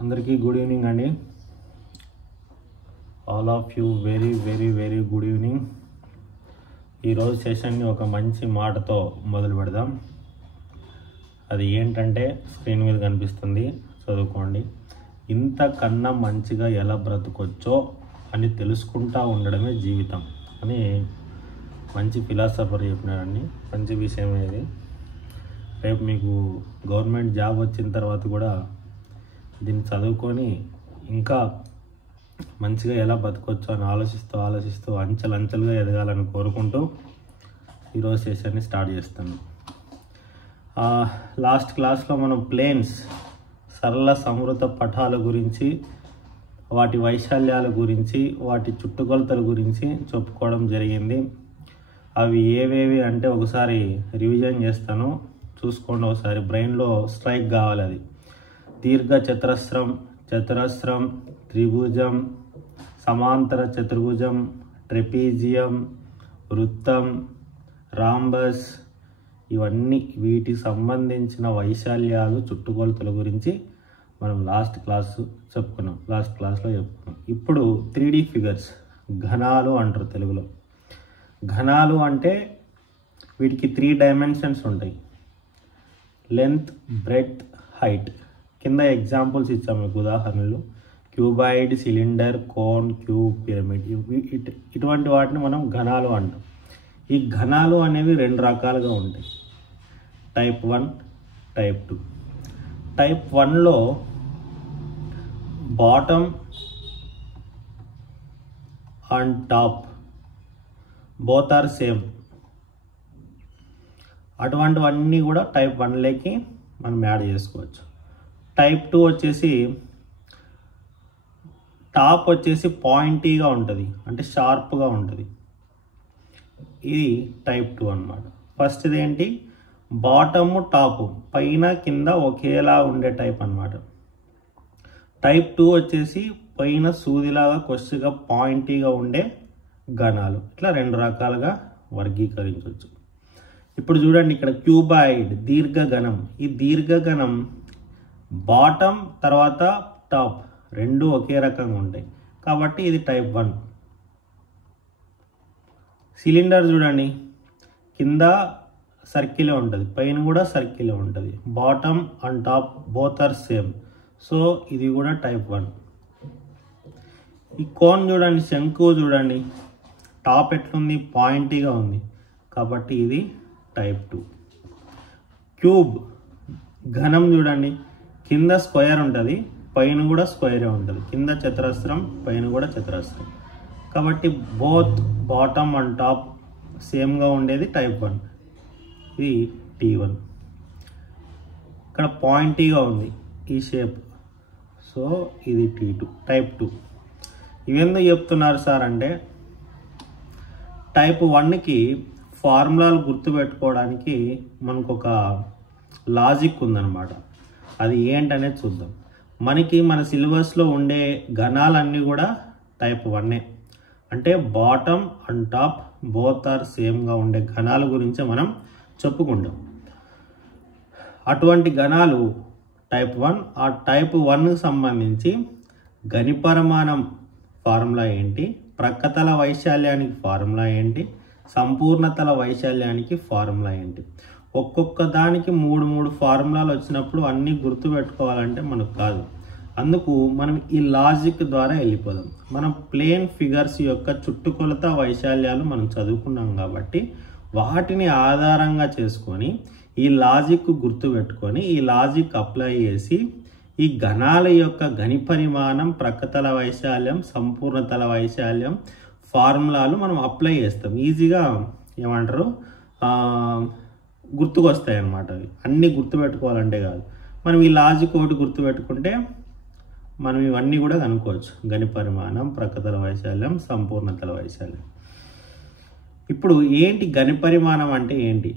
అందరికీ good evening అండి. All of you very very very good evening. ఈరోజు సెషన్ని ఒక మంచి మాటతో మొదలు పెడదాం. అది ఏంటంటే స్క్రీన్ మీద కనిపిస్తుంది, చదువుకోండి. ఇంతకన్నా మంచిగా ఎలా బ్రతకొచ్చో అని తెలుసుకుంటూ ఉండడమే జీవితం అని మంచి ఫిలాసఫర్ చెప్పినారండి. మంచి విషయం ఇది. రేపు మీకు గవర్నమెంట్ జాబ్ వచ్చిన తర్వాత కూడా దీన్ని చదువుకొని ఇంకా మంచిగా ఎలా బతకొచ్చు అని ఆలోచిస్తూ అంచెలంచెలుగా ఎదగాలని కోరుకుంటూ ఈరోజు సెషన్ని స్టార్ట్ చేస్తాను. లాస్ట్ క్లాస్లో మనం ప్లేన్స్ సరళ సమృద్ధ పటాల గురించి, వాటి వైశాల్యాల గురించి, వాటి చుట్టుకొలతల గురించి చెప్పుకోవడం జరిగింది. అవి ఏవేవి అంటే ఒకసారి రివిజన్ చేస్తాను, చూసుకోండి. ఒకసారి బ్రెయిన్లో స్ట్రైక్ కావాలి. అది దీర్ఘ చతురస్రం, చతురస్రం, త్రిభుజం, సమాంతర చతుర్భుజం, ట్రెపీజియం, వృత్తం, రాంబస్, ఇవన్నీ వీటికి సంబంధించిన వైశాల్యాలు, చుట్టుకొలతల గురించి మనం లాస్ట్ క్లాస్లో చెప్పుకున్నాం. ఇప్పుడు 3D ఫిగర్స్, ఘనాలు అంటారు తెలుగులో. ఘనాలు అంటే వీటికి 3 డైమెన్షన్స్ ఉంటాయి: లెంత్, బ్రెడ్త్, హైట్. కింద ఎగ్జాంపుల్స్ ఇచ్చాము మీకు, ఉదాహరణలు: cuboid, cylinder, cone, cube, pyramid. ఇటువంటి వాటిని మనం ఘనాలు అంటాం. ఈ ఘనాలు అనేవి 2 రకాలుగా ఉంటాయి: టైప్ 1, టైప్ 2. టైప్ 1లో bottom and top both are same. అటువంటివన్నీ కూడా టైప్ 1లోకి మనం యాడ్ చేసుకోవచ్చు. టైప్ 2 వచ్చేసి టాప్ వచ్చేసి పాయింటీగా ఉంటుంది, అంటే షార్ప్గా ఉంటుంది. ఇది టైప్ 2 అన్నమాట. ఫస్ట్ది ఏంటి? బాటము టాపు, పైన కింద ఒకేలా ఉండే టైప్ అన్నమాట. టైప్ 2 వచ్చేసి పైన సూదిలాగా కొద్దిగా పాయింటీగా ఉండే ఘనాలు. ఇట్లా 2 రకాలుగా వర్గీకరించవచ్చు. ఇప్పుడు చూడండి, ఇక్కడ క్యూబాయిడ్, దీర్ఘఘనం. ఈ దీర్ఘఘనం బాటమ్ తర్వాత టాప్ 2 ఒకే రకంగా ఉంటాయి కాబట్టి ఇది టైప్ 1. సిలిండర్ చూడండి, కింద సర్కిలే ఉంటుంది, పైన కూడా సర్కిలే ఉంటుంది. Bottom and top both are same, so ఇది కూడా టైప్ 1. ఈ కోన్ చూడండి, శంకు చూడండి, టాప్ ఎట్లుంది? పాయింటీగా ఉంది కాబట్టి ఇది టైప్ 2. క్యూబ్ ఘనం చూడండి, కింద స్క్వేర్ ఉంటుంది, పైన కూడా స్క్వేరే ఉంటుంది. కింద చతురస్రం, పైన కూడా చతురస్రం కాబట్టి బోత్ బాటమ్ అండ్ టాప్ సేమ్గా ఉండేది టైప్ 1. ఇది T1. ఇక్కడ పాయింటీగా ఉంది ఈ షేప్, సో ఇది T2, టైప్ 2. ఇవెందుకు చెప్తున్నారు సార్ అంటే, టైప్ 1కి ఫార్ములాలు గుర్తుపెట్టుకోవడానికి మనకు ఒక లాజిక్ ఉందన్నమాట. అది ఏంటనేది చూద్దాం. మన సిలబస్లో ఉండే ఘనాలన్నీ కూడా టైప్ 1ఏ, అంటే bottom and top both are సేమ్గా ఉండే ఘనాల గురించి మనం చెప్పుకుంటాం. అటువంటి ఘనాలు టైప్ 1. ఆ టైప్ 1కి సంబంధించి ఘనిపరిమాణం ఫార్ములా ఏంటి, ప్రక్కతల వైశాల్యానికి ఫార్ములా ఏంటి, సంపూర్ణతల వైశాల్యానికి ఫార్ములా ఏంటి, ఒక్కొక్క దానికి 3 ఫార్ములాలు వచ్చినప్పుడు అన్నీ గుర్తుపెట్టుకోవాలంటే మనకు కాదు. అందుకు మనం ఈ లాజిక్ ద్వారా వెళ్ళిపోదాం. మనం ప్లేన్ ఫిగర్స్ యొక్క చుట్టుకొలత వైశాల్యాలు మనం చదువుకున్నాం కాబట్టి వాటిని ఆధారంగా చేసుకొని ఈ లాజిక్ గుర్తుపెట్టుకొని ఈ లాజిక్ అప్లై చేసి ఈ ఘనాల యొక్క ఘనిపరిమాణం, ప్రక్కతల వైశాల్యం, సంపూర్ణతల వైశాల్యం ఫార్ములాలు మనం అప్లై చేస్తాం. ఈజీగా ఏమంటారు, గుర్తుకొస్తాయి అన్నమాట. అవి అన్నీ గుర్తుపెట్టుకోవాలంటే కాదు, మనం ఈ లాజిక్ ఒకటి గుర్తుపెట్టుకుంటే మనం ఇవన్నీ కూడా కనుక్కోవచ్చు: ఘనిపరిమాణం, ప్రక్కతల వైశాల్యం, సంపూర్ణతల వైశాల్యం. ఇప్పుడు ఏంటి ఘనిపరిమాణం అంటే ఏంటి?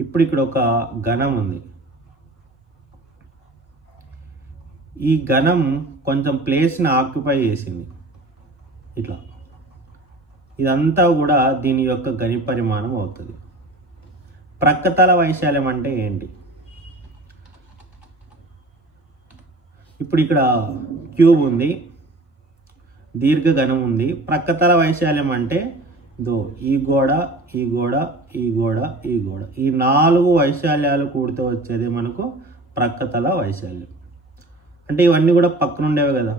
ఇప్పుడు ఇక్కడ ఒక ఘనం ఉంది. ఈ ఘనం కొంచెం ప్లేస్ని ఆక్యుపై చేసింది ఇట్లా. ఇదంతా కూడా దీని యొక్క ఘనిపరిమాణం అవుతుంది. ప్రక్కతల వైశాల్యం అంటే ఏంటి? ఇప్పుడు ఇక్కడ క్యూబ్ ఉంది, దీర్ఘఘనం ఉంది. ప్రక్కతల వైశాల్యం అంటే ఈ గోడ, ఈ గోడ, ఈ గోడ, ఈ గోడ, ఈ 4 వైశాల్యాలు కూడితే వచ్చేది మనకు ప్రక్కతల వైశాల్యం. అంటే ఇవన్నీ కూడా పక్కన ఉండేవి కదా.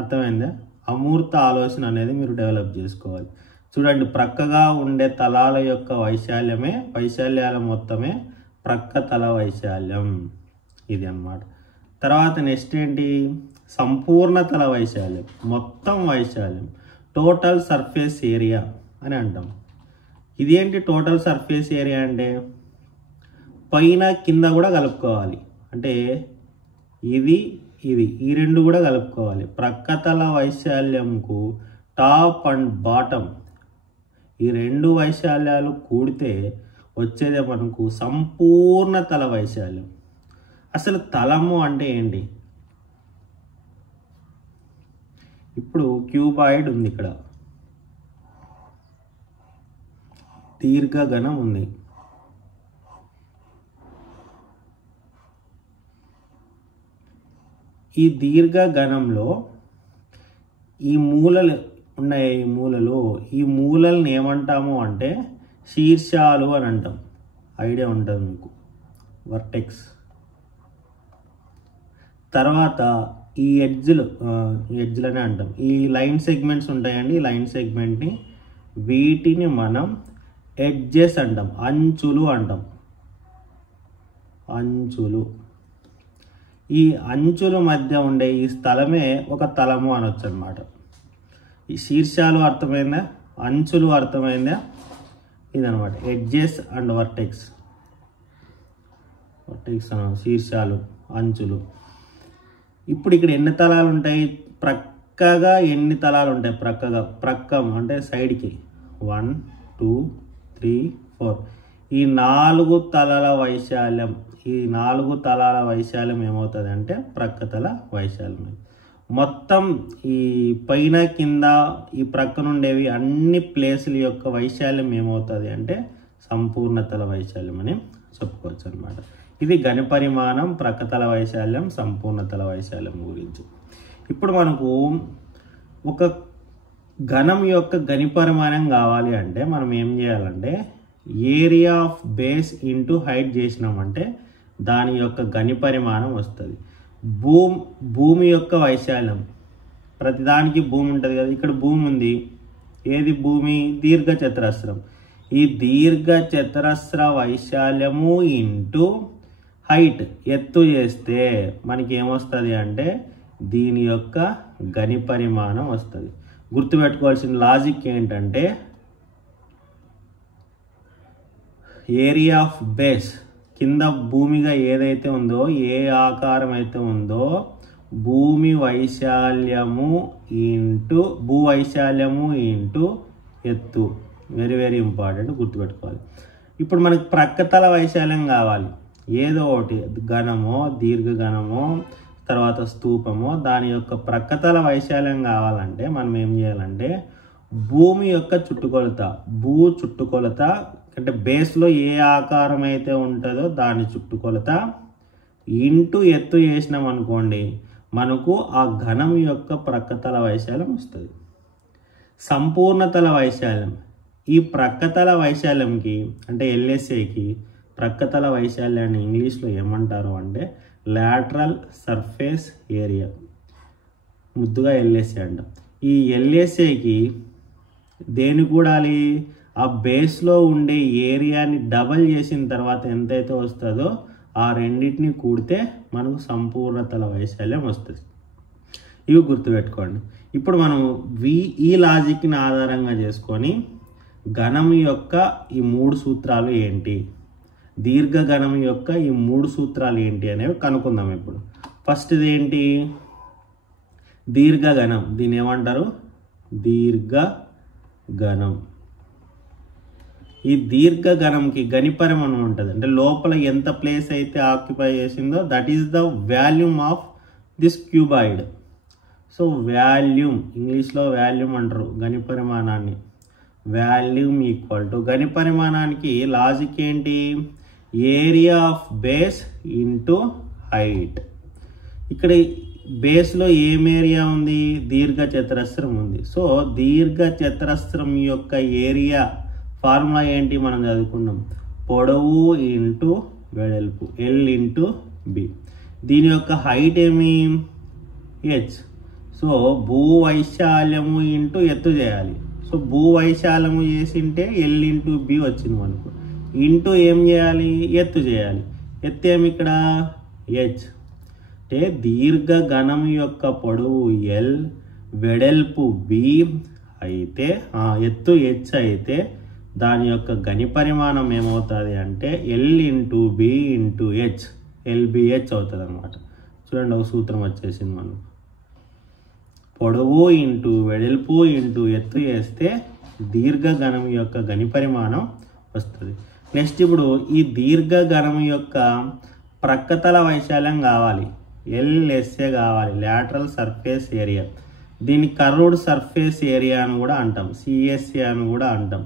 అర్థమైందా? అమూర్త ఆలోచన అనేది మీరు డెవలప్ చేసుకోవాలి. చూడండి, ప్రక్కగా ఉండే తలాల యొక్క వైశాల్యాల మొత్తమే ప్రక్కతల వైశాల్యం. ఇది అన్నమాట. తర్వాత నెక్స్ట్ ఏంటి? సంపూర్ణ తల వైశాల్యం, మొత్తం వైశాల్యం, టోటల్ సర్ఫేస్ ఏరియా అని అంటాం. ఇది ఏంటి టోటల్ సర్ఫేస్ ఏరియా అంటే? పైన కింద కూడా కలుపుకోవాలి. అంటే ఇది ఈ 2 కూడా కలుపుకోవాలి. ప్రక్కతల వైశాల్యంకు టాప్ అండ్ బాటమ్ ఈ 2 వైశాల్యాలు కూడితే వచ్చేదే మనకు సంపూర్ణ తల వైశాల్యం. అసలు తలము అంటే ఏంటి? ఇప్పుడు క్యూబాయిడ్ ఉంది, ఇక్కడ దీర్ఘఘనం ఉంది. ఈ దీర్ఘఘనంలో ఈ మూలలు ఉన్నాయి. ఈ మూలల్ని ఏమంటాము అంటే శీర్షాలు అని అంటాం. ఐడియా ఉంటుంది మీకు, వర్టెక్స్. తర్వాత ఈ ఎడ్జ్లనే అంటాం. ఈ లైన్ సెగ్మెంట్స్ ఉంటాయండి. ఈ లైన్ సెగ్మెంట్ని వీటిని మనం ఎడ్జెస్ అంటాం, అంచులు అంటాం. అంచులు. ఈ అంచుల మధ్య ఉండే ఈ స్థలమే ఒక తలము అనొచ్చు అన్నమాట. ఈ శీర్షాలు అర్థమైందా? అంచులు అర్థమైందా? ఇదనమాట ఎడ్జెస్ అండ్ వర్టెక్స్. శీర్షాలు, అంచులు. ఇప్పుడు ఇక్కడ ఎన్ని తలాలు ఉంటాయి? ప్రక్కగా ఎన్ని తలాలు ఉంటాయి? ప్రక్కం అంటే సైడ్కి 1 2 3 4. ఈ 4 తలాల వైశాల్యం, ఏమవుతుంది అంటే ప్రక్కతల వైశాల్యం. మొత్తం ఈ పైన కింద ఈ ప్రక్కన ఉండేవి అన్ని ప్లేసుల యొక్క వైశాల్యం ఏమవుతుంది అంటే సంపూర్ణతల వైశాల్యం అని చెప్పుకోవచ్చు అన్నమాట. ఇది ఘనపరిమాణం, ప్రక్కతల వైశాల్యం, సంపూర్ణతల వైశాల్యం గురించి. ఇప్పుడు మనకు ఒక ఘనం యొక్క ఘనపరిమాణం కావాలి అంటే మనం ఏం చేయాలంటే area of base into height చేసినామంటే దాని యొక్క ఘనపరిమాణం వస్తుంది. భూమి యొక్క వైశాల్యం, ప్రతిదానికి భూమి ఉంటుంది కదా. ఇక్కడ భూమి ఉంది. ఏది భూమి? దీర్ఘచతురస్రం. ఈ దీర్ఘచతురస్ర వైశాల్యము ఇంటూ హైట్, ఎత్తు చేస్తే మనకి ఏమొస్తుంది అంటే దీని యొక్క ఘనపరిమాణం వస్తుంది. గుర్తుపెట్టుకోవాల్సిన లాజిక్ ఏంటంటే ఏరియా ఆఫ్ బేస్ కింద భూమిగా ఏదైతే ఉందో, ఏ ఆకారం అయితే ఉందో, భూమి వైశాల్యము ఇంటూ భూవైశాల్యము ఇంటూ ఎత్తు. వెరీ వెరీ ఇంపార్టెంట్, గుర్తుపెట్టుకోవాలి. ఇప్పుడు మనకు ప్రక్కతల వైశాల్యం కావాలి. ఏదో ఒకటి, ఘనమో దీర్ఘఘనమో తర్వాత స్తూపమో, దాని యొక్క ప్రక్కతల వైశాల్యం కావాలంటే మనం ఏం చేయాలంటే భూమి యొక్క చుట్టుకొలత, చుట్టుకొలత అంటే బేస్లో ఏ ఆకారం అయితే ఉంటుందో దాని చుట్టుకొలత ఇంటూ ఎత్తు చేసినాం అనుకోండి, మనకు ఆ ఘనం యొక్క ప్రక్కతల వైశాల్యం వస్తుంది. సంపూర్ణతల వైశాల్యం, ఈ ప్రక్కతల వైశాల్యంకి అంటే ఎల్ఎస్ఏకి ప్రక్కతల వైశాల్యాన్ని ఇంగ్లీష్లో ఏమంటారు అంటే లాటరల్ సర్ఫేస్ ఏరియా, ముద్దుగా ఎల్ఎస్ఏ అంటాం. ఈ ఎల్ఎస్ఏకి దేని కూడాలి? ఆ బేస్లో ఉండే ఏరియాని డబల్ చేసిన తర్వాత ఎంతైతే వస్తుందో ఆ రెండింటిని కూడితే మనకు సంపూర్ణతల వైశాల్యం వస్తుంది. ఇవి గుర్తుపెట్టుకోండి. ఇప్పుడు మనం ఈ లాజిక్ని ఆధారంగా చేసుకొని ఘనం యొక్క ఈ 3 సూత్రాలు ఏంటి, దీర్ఘఘనం యొక్క ఈ 3 సూత్రాలు ఏంటి అనేవి కనుక్కుందాం. ఇప్పుడు ఫస్ట్ ఏంటి? దీర్ఘఘనం. దీన్ని ఏమంటారు? దీర్ఘఘనం. ఈ దీర్ఘఘనంకి ఘనపరిమాణం ఉంటుంది. అంటే లోపల ఎంత ప్లేస్ అయితే ఆక్యుపై చేసిందో that is the volume of this cuboid. So volume, ఇంగ్లీష్లో వాల్యూమ్ అంటారు ఘనపరిమాణాన్ని. వాల్యూమ్ ఈక్వల్ టు ఘనపరిమాణానికి లాజిక్ ఏంటి? Area of base into height. ఇక్కడ బేస్లో ఏం ఏరియా ఉంది, దీర్ఘ చతురస్రం ఉంది. సో దీర్ఘ చతురస్రం యొక్క ఏరియా ఫార్ములా ఏంటి మనం చదువుకున్నాం, పొడవు ఇంటూ వెడల్పు, ఎల్ ఇంటూ బి. దీని యొక్క హైట్ ఏమి, హెచ్. సో భూవైశాల్యము ఇంటూ ఎత్తు చేయాలి. సో భూవైశాల్యము చేసింటే ఎల్ ఇంటూ బి వచ్చింది మనకు. ఇంటూ ఏం చేయాలి, ఎత్తు చేయాలి. ఎత్తు ఏమి ఇక్కడ, హెచ్. అంటే దీర్ఘ ఘనం యొక్క పొడవు ఎల్, వెడల్పు బి అయితే, ఎత్తు హెచ్ అయితే దాని యొక్క గని పరిమాణం ఏమవుతుంది అంటే L into B into H, LBH అవుతుంది అనమాట. చూడండి ఒక సూత్రం వచ్చేసింది మనం, పొడవు ఇంటూ వెడల్పు ఇంటూ ఎత్తు వేస్తే దీర్ఘ ఘనం యొక్క గని పరిమాణం వస్తుంది. నెక్స్ట్ ఇప్పుడు ఈ దీర్ఘ ఘనం యొక్క ప్రక్కతల వైశాల్యం కావాలి, ఎల్ఎస్ఏ కావాలి, లాటరల్ సర్ఫేస్ ఏరియా. దీన్ని కర్వ్డ్ సర్ఫేస్ ఏరియా అని కూడా అంటాం, సిఎస్ఏ అని కూడా అంటాం.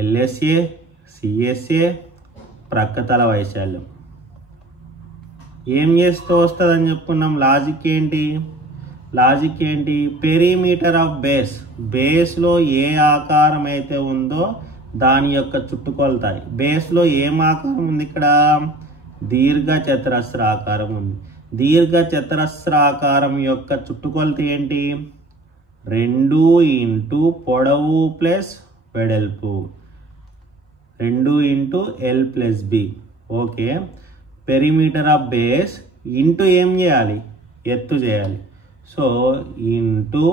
ఎల్ఎస్ఏ, సిఎస్ఏ, ప్రక్కతల వైశాల్యం. ఏం చేస్తూ వస్తుందని చెప్పుకున్నాం, లాజిక్ ఏంటి, పెరిమీటర్ ఆఫ్ బేస్. బేస్లో ఏ ఆకారం అయితే ఉందో దాని యొక్క చుట్టుకొలత. బేస్లో ఏం ఆకారం ఉంది ఇక్కడ, దీర్ఘ చతురస్ర ఆకారం ఉంది. దీర్ఘ చతురస్ర ఆకారం యొక్క చుట్టుకొలత ఏంటి, 2 ఇంటూ పొడవు ప్లస్ వెడల్పు, 2 into L plus B. Okay, perimeter of base into ఏం చేయాలి, ఎత్తు చేయాలి. సో ఇంటూ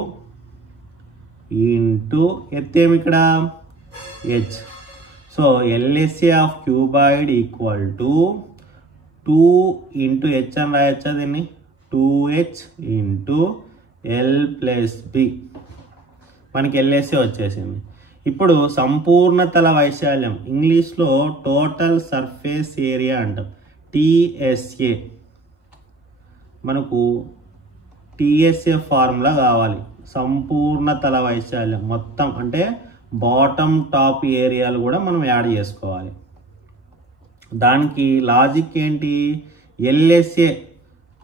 ఎత్తు ఏమి ఇక్కడ, H. So LSA of cuboid equal to 2 into H అని రాయొచ్చా దీన్ని, 2h into L plus B. మనకి ఎల్ఎస్ఏ వచ్చేసింది. ఇప్పుడు సంపూర్ణ తల వైశాల్యం, ఇంగ్లీష్లో టోటల్ సర్ఫేస్ ఏరియా అంటాం, టిఎస్ఏ. మనకు టిఎస్ఏ ఫార్ములా కావాలి, సంపూర్ణ తల వైశాల్యం మొత్తం అంటే బాటమ్ టాప్ ఏరియాలు కూడా మనం యాడ్ చేసుకోవాలి. దానికి లాజిక్ ఏంటి, ఎల్ఎస్ఏ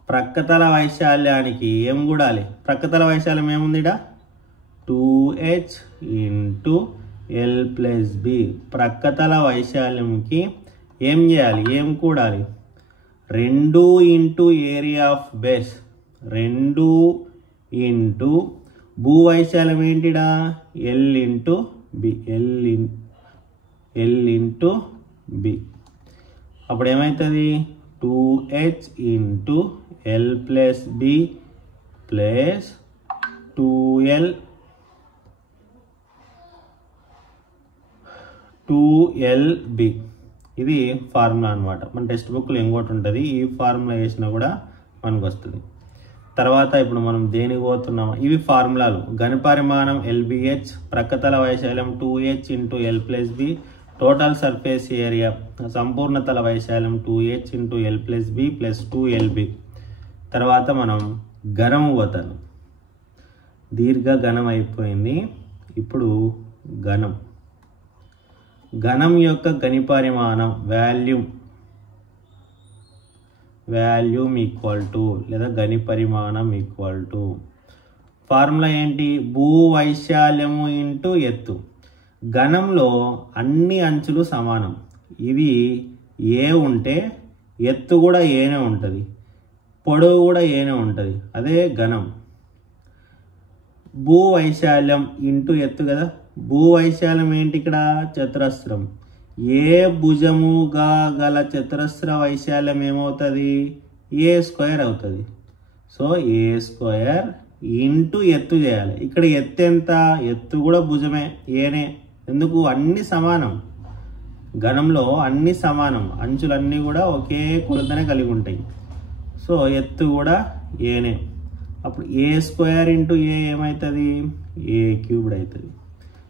ప్రక్కతల వైశాల్యానికి ఏం కూడాలి, ప్రక్కతల వైశాల్యం ఏముంది ఇక్కడ, 2h into L plus B. ప్రక్కతల వైశాల్యంకి ఏం చేయాలి, ఏం కూడాలి, 2 into area of base, 2 into భూవైశాల్యం ఏంటిడా, L into B, L into B. అప్పుడు ఏమవుతుంది, 2h into L plus B plus 2lb. ఇది ఫార్ములా అనమాట. మన టెక్స్ట్ బుక్లో ఇంకోటి ఉంటుంది, ఈ ఫార్ములా వేసినా కూడా మనకు వస్తుంది. తర్వాత ఇప్పుడు మనం దేనికి పోతున్నాం, ఇవి ఫార్ములాలు. ఘన పరిమాణం ఎల్బిహెచ్, ప్రక్కతల వైశాల్యం 2h into L plus B, total surface area సంపూర్ణ తల వైశాల్యం 2h into L plus B plus 2lb. తర్వాత మనం ఘనము పోతాను, దీర్ఘ ఘనం అయిపోయింది. ఇప్పుడు ఘనం యొక్క గని పరిమాణం వాల్యూమ్ ఈక్వల్ టు లేదా గని పరిమాణం ఈక్వల్ టు ఫార్ములా ఏంటి, భూవైశాల్యము ఇంటూ ఎత్తు. ఘనంలో అన్ని అంచులు సమానం. ఇవి ఏ ఉంటే ఎత్తు కూడా ఏనే ఉంటుంది, పొడవు కూడా ఏనే ఉంటుంది, అదే ఘనం. భూవైశాల్యం ఇంటూ ఎత్తు కదా. భూవైశాల్యం ఏంటి ఇక్కడ, చతురస్రం. ఏ భుజముగా గల చతురస్ర వైశాల్యం ఏమవుతుంది, ఏ స్క్వేర్ అవుతుంది. సో ఏ స్క్వేర్ ఇంటూ ఎత్తు చేయాలి. ఇక్కడ ఎత్తు ఎంత, ఎత్తు కూడా భుజమే, ఏనే. ఎందుకు, అన్ని సమానం. ఘనంలో అన్ని సమానం, అంచులన్నీ కూడా ఒకే కొలతనే కలిగి ఉంటాయి. సో ఎత్తు కూడా ఏనే. అప్పుడు ఏ స్క్వేర్ ఇంటూ ఏ ఏమవుతుంది, ఏ క్యూబ్డ్ అవుతుంది.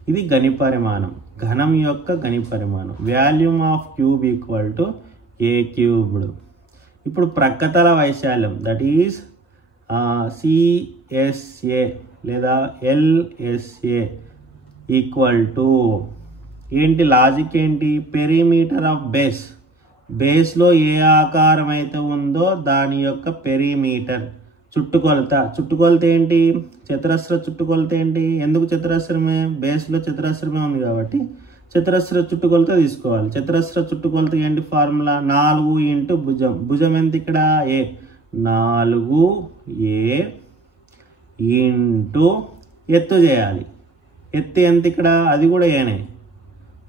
ఇది గని పరిమాణం, ఘనం యొక్క గని పరిమాణం. Volume of cube equal to A cubed. ఇప్పుడు ప్రక్కతల వైశాల్యం దట్ ఈస్ సిఎస్ఏ లేదా ఎల్ఎస్ఏ ఈక్వల్ టు ఏంటి, లాజిక్ ఏంటి, పెరిమీటర్ ఆఫ్ బేస్. బేస్లో ఏ ఆకారం అయితే ఉందో దాని యొక్క పెరిమీటర్ చుట్టుకొలత ఏంటి? చతురస్ర చుట్టుకొలత ఏంటి? ఎందుకు చతురస్రమే? బేస్లో చతురస్రమే ఉంది కాబట్టి చతురస్ర చుట్టుకొలత తీసుకోవాలి. చతురస్ర చుట్టుకొలత ఏంటి ఫార్ములా? 4 ఇంటూ భుజం ఎంత ఇక్కడ? ఏ. 4a ఇంటూ ఎత్తు చేయాలి. ఎత్తు ఎంత ఇక్కడ? అది కూడా ఏనే.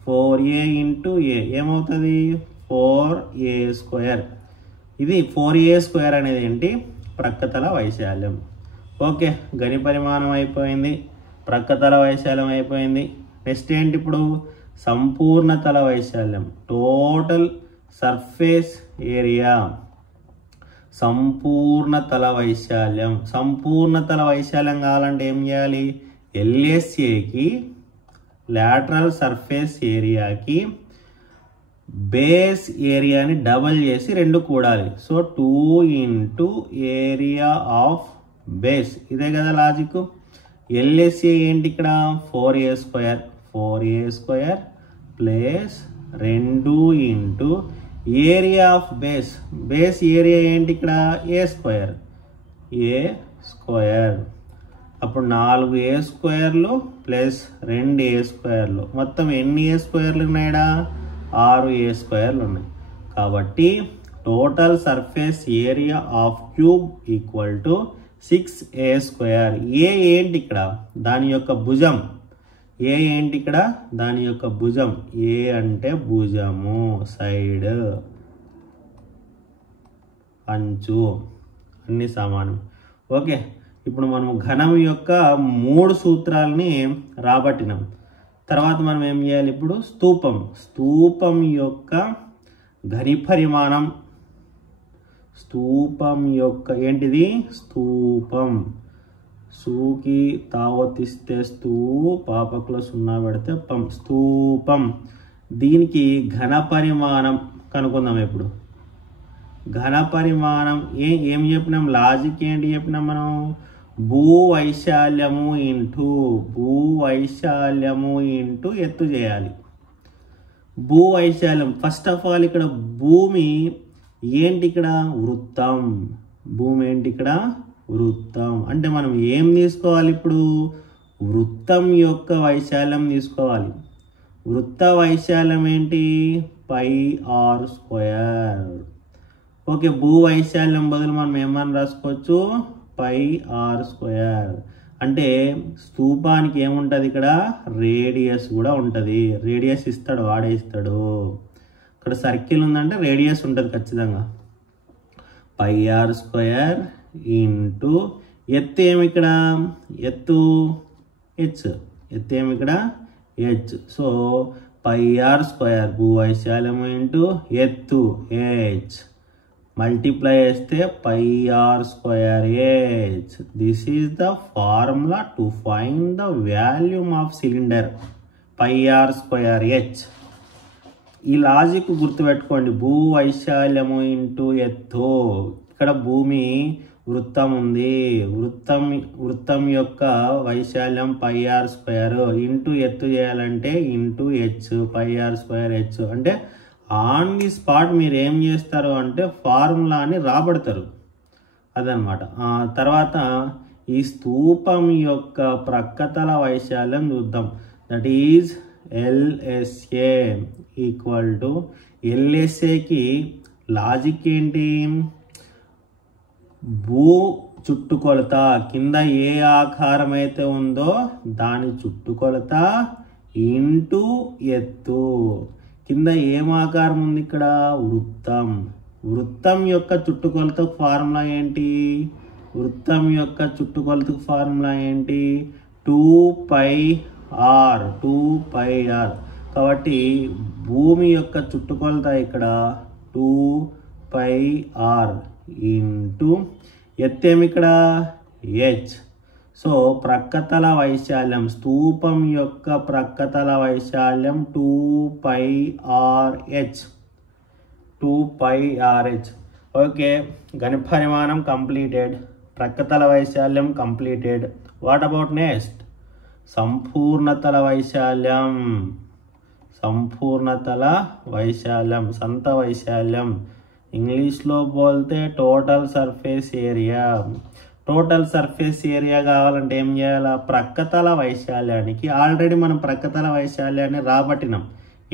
4a ఇంటూ ఏ ఏమవుతుంది? 4a². ఇది 4a² అనేది ఏంటి? ప్రక్కతల వైశాల్యం. ఓకే, గని పరిమాణం అయిపోయింది, ప్రక్కతల వైశాల్యం అయిపోయింది. నెక్స్ట్ ఏంటి ఇప్పుడు? సంపూర్ణ తల వైశాల్యం, టోటల్ సర్ఫేస్ ఏరియా. సంపూర్ణ తల వైశాల్యం కావాలంటే ఏం చేయాలి? LSAకి లాటరల్ సర్ఫేస్ ఏరియాకి బేస్ ఏరియాని డబల్ చేసి 2 కూడాలి. So 2 into area of base. ఇదే కదా లాజిక్. LSA ఏంటి ఇక్కడ? 4a² plus 2 into area of base area ఏంటి ఇక్కడ? a². అప్పుడు 4a² ప్లస్ 2a² మొత్తం ఎన్ని a² ఉన్నాయా? 6a² ఉన్నాయి. కాబట్టి total surface area of cube equal to 6a². ఏ ఏంటి ఇక్కడ? దాని యొక్క భుజం. ఏ ఏంటి ఇక్కడ? దాని యొక్క భుజం. ఏ అంటే భుజము, సైడ్, అంచు అన్ని సమానం. ఓకే, ఇప్పుడు మనం ఘనం యొక్క 3 సూత్రాలని రాబట్టినాం. తర్వాత మనం ఏం చేయాలి? ఇప్పుడు స్తూపం యొక్క ఘని పరిమాణం. స్తూపం యొక్క ఏంటిది? స్తూపం. సూకి తావతిస్తే స్తూ, పాపకులో 0 పెడితే పం. స్తూపం. దీనికి ఘన పరిమాణం కనుక్కుందాం. ఇప్పుడు ఘన పరిమాణం ఏం చెప్పినాం? లాజిక్ ఏంటి చెప్పినాం మనం? భూవైశాల్యము ఇంటూ ఎత్తు చేయాలి. భూవైశాల్యం ఫస్ట్ ఆఫ్ ఆల్ ఇక్కడ భూమి ఏంటి? ఇక్కడ వృత్తం. భూమి ఏంటి? ఇక్కడ వృత్తం. అంటే మనం ఏం తీసుకోవాలి ఇప్పుడు? వృత్తం యొక్క వైశాల్యం తీసుకోవాలి. వృత్త వైశాల్యం ఏంటి? πr². ఓకే, భూ వైశాల్యం బదులు మనం ఏమని రాసుకోవచ్చు? πr². అంటే స్తూపానికి ఏముంటుంది ఇక్కడ? రేడియస్ కూడా ఉంటుంది. రేడియస్ ఇస్తాడు, వాడే ఇస్తాడు. ఇక్కడ సర్కిల్ ఉందంటే రేడియస్ ఉంటుంది ఖచ్చితంగా. πr² ఇంటూ ఎత్తు ఏమి ఇక్కడ? ఎత్తు h. ఎత్తు ఏమి ఇక్కడ? h. సో πr² భూవైశాల్యం ఇంటూ ఎత్తు h మల్టిప్లై చేస్తే πr²h. This is the formula to find the volume of cylinder. πr²h. ఈ లాజిక్ గుర్తుపెట్టుకోండి. భూవైశాల్యము ఇంటూ ఎత్తు. ఇక్కడ భూమి వృత్తం ఉంది. వృత్తం యొక్క వైశాల్యం πr² ఇంటూ ఎత్తు చేయాలంటే ఇంటూ h. πr²h అంటే ఆన్ ది స్పాట్ మీరు ఏం చేస్తారు అంటే ఫార్ములాని రాబడతారు. అదనమాట. తర్వాత ఈ స్తూపం యొక్క ప్రక్కతల వైశాల్యం చూద్దాం. That is LSA equal to LSAకి లాజిక్ ఏంటి? భూ చుట్టుకొలత కింద ఏ ఆకారం అయితే ఉందో దాని చుట్టుకొలత ఇంటూ ఎత్తు. కింద ఏం ఆకారం ఉంది? ఇక్కడ వృత్తం. వృత్తం యొక్క చుట్టుకొలతకు ఫార్ములా ఏంటి? వృత్తం యొక్క చుట్టుకొలతకు ఫార్ములా ఏంటి? 2πr. కాబట్టి భూమి యొక్క చుట్టుకొలత ఇక్కడ 2πr ఇంటూ ఎత్తేమి ఇక్కడ? h. సో ప్రక్కతల వైశాల్యం, స్తూపం యొక్క ప్రక్కతల వైశాల్యం 2πrh. ఓకే, ఘన పరిమాణం కంప్లీటెడ్, ప్రక్కతల వైశాల్యం కంప్లీటెడ్. What about next? సంపూర్ణతల వైశాల్యం. సంపూర్ణతల వైశాల్యం, సంత వైశాల్యం. ఇంగ్లీష్లో బోల్తే total surface area. Total surface area కావాలంటే ఏం చేయాలి? ప్రక్కతల వైశాల్యానికి ఆల్రెడీ మనం ప్రక్కతల వైశాల్యాన్ని రాబట్టినాం.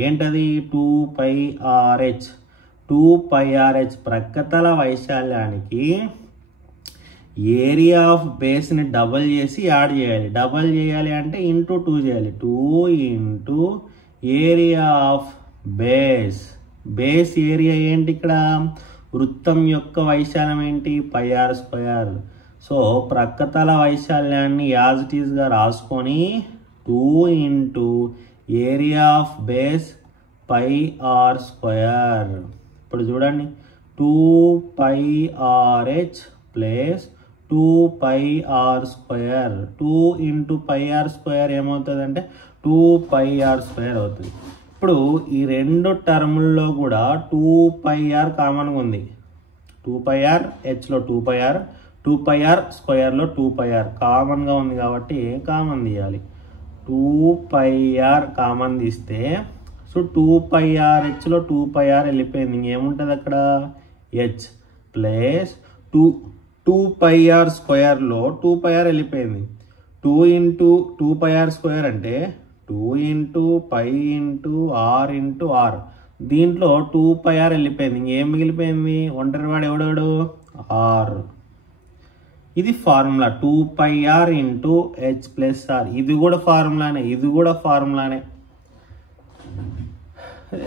ఏంటది? 2πRh. 2πRh ప్రక్కతల వైశాల్యానికి ఏరియా ఆఫ్ బేస్ని డబల్ చేసి యాడ్ చేయాలి. డబల్ చేయాలి అంటే ఇంటూ 2 చేయాలి. 2 into area of base. Base area ఏంటి? ఇక్కడ వృత్తం యొక్క వైశాల్యం ఏంటి? πr². సో ప్రక్కతల వైశాల్యాన్ని యాజ్ ఇట్ ఈస్గా రాసుకొని 2 into area of base πr². ఇప్పుడు చూడండి, 2πRh plus 2πr². 2 into πr² ఏమవుతుంది అంటే 2πr² అవుతుంది. ఇప్పుడు ఈ రెండు టర్ముల్లో కూడా 2πr కామన్గా ఉంది. 2πr హెచ్లో 2πr, 2πr² 2πr కామన్గా ఉంది కాబట్టి కామన్ తీయాలి. 2πr కామన్ తీస్తే సో 2πRhలో 2πr వెళ్ళిపోయింది. ఇంకేముంటుంది అక్కడ? హెచ్ ప్లస్ 2πr² 2πr వెళ్ళిపోయింది. 2 ఇంటూ 2πr² అంటే 2 into π into r into r. దీంట్లో 2πr వెళ్ళిపోయింది. ఇంకేం మిగిలిపోయింది? ఒంటరి వాడు ఎవడెవడు? r. ఇది formula 2πr into H plus r. ఇది కూడా ఫార్ములానే.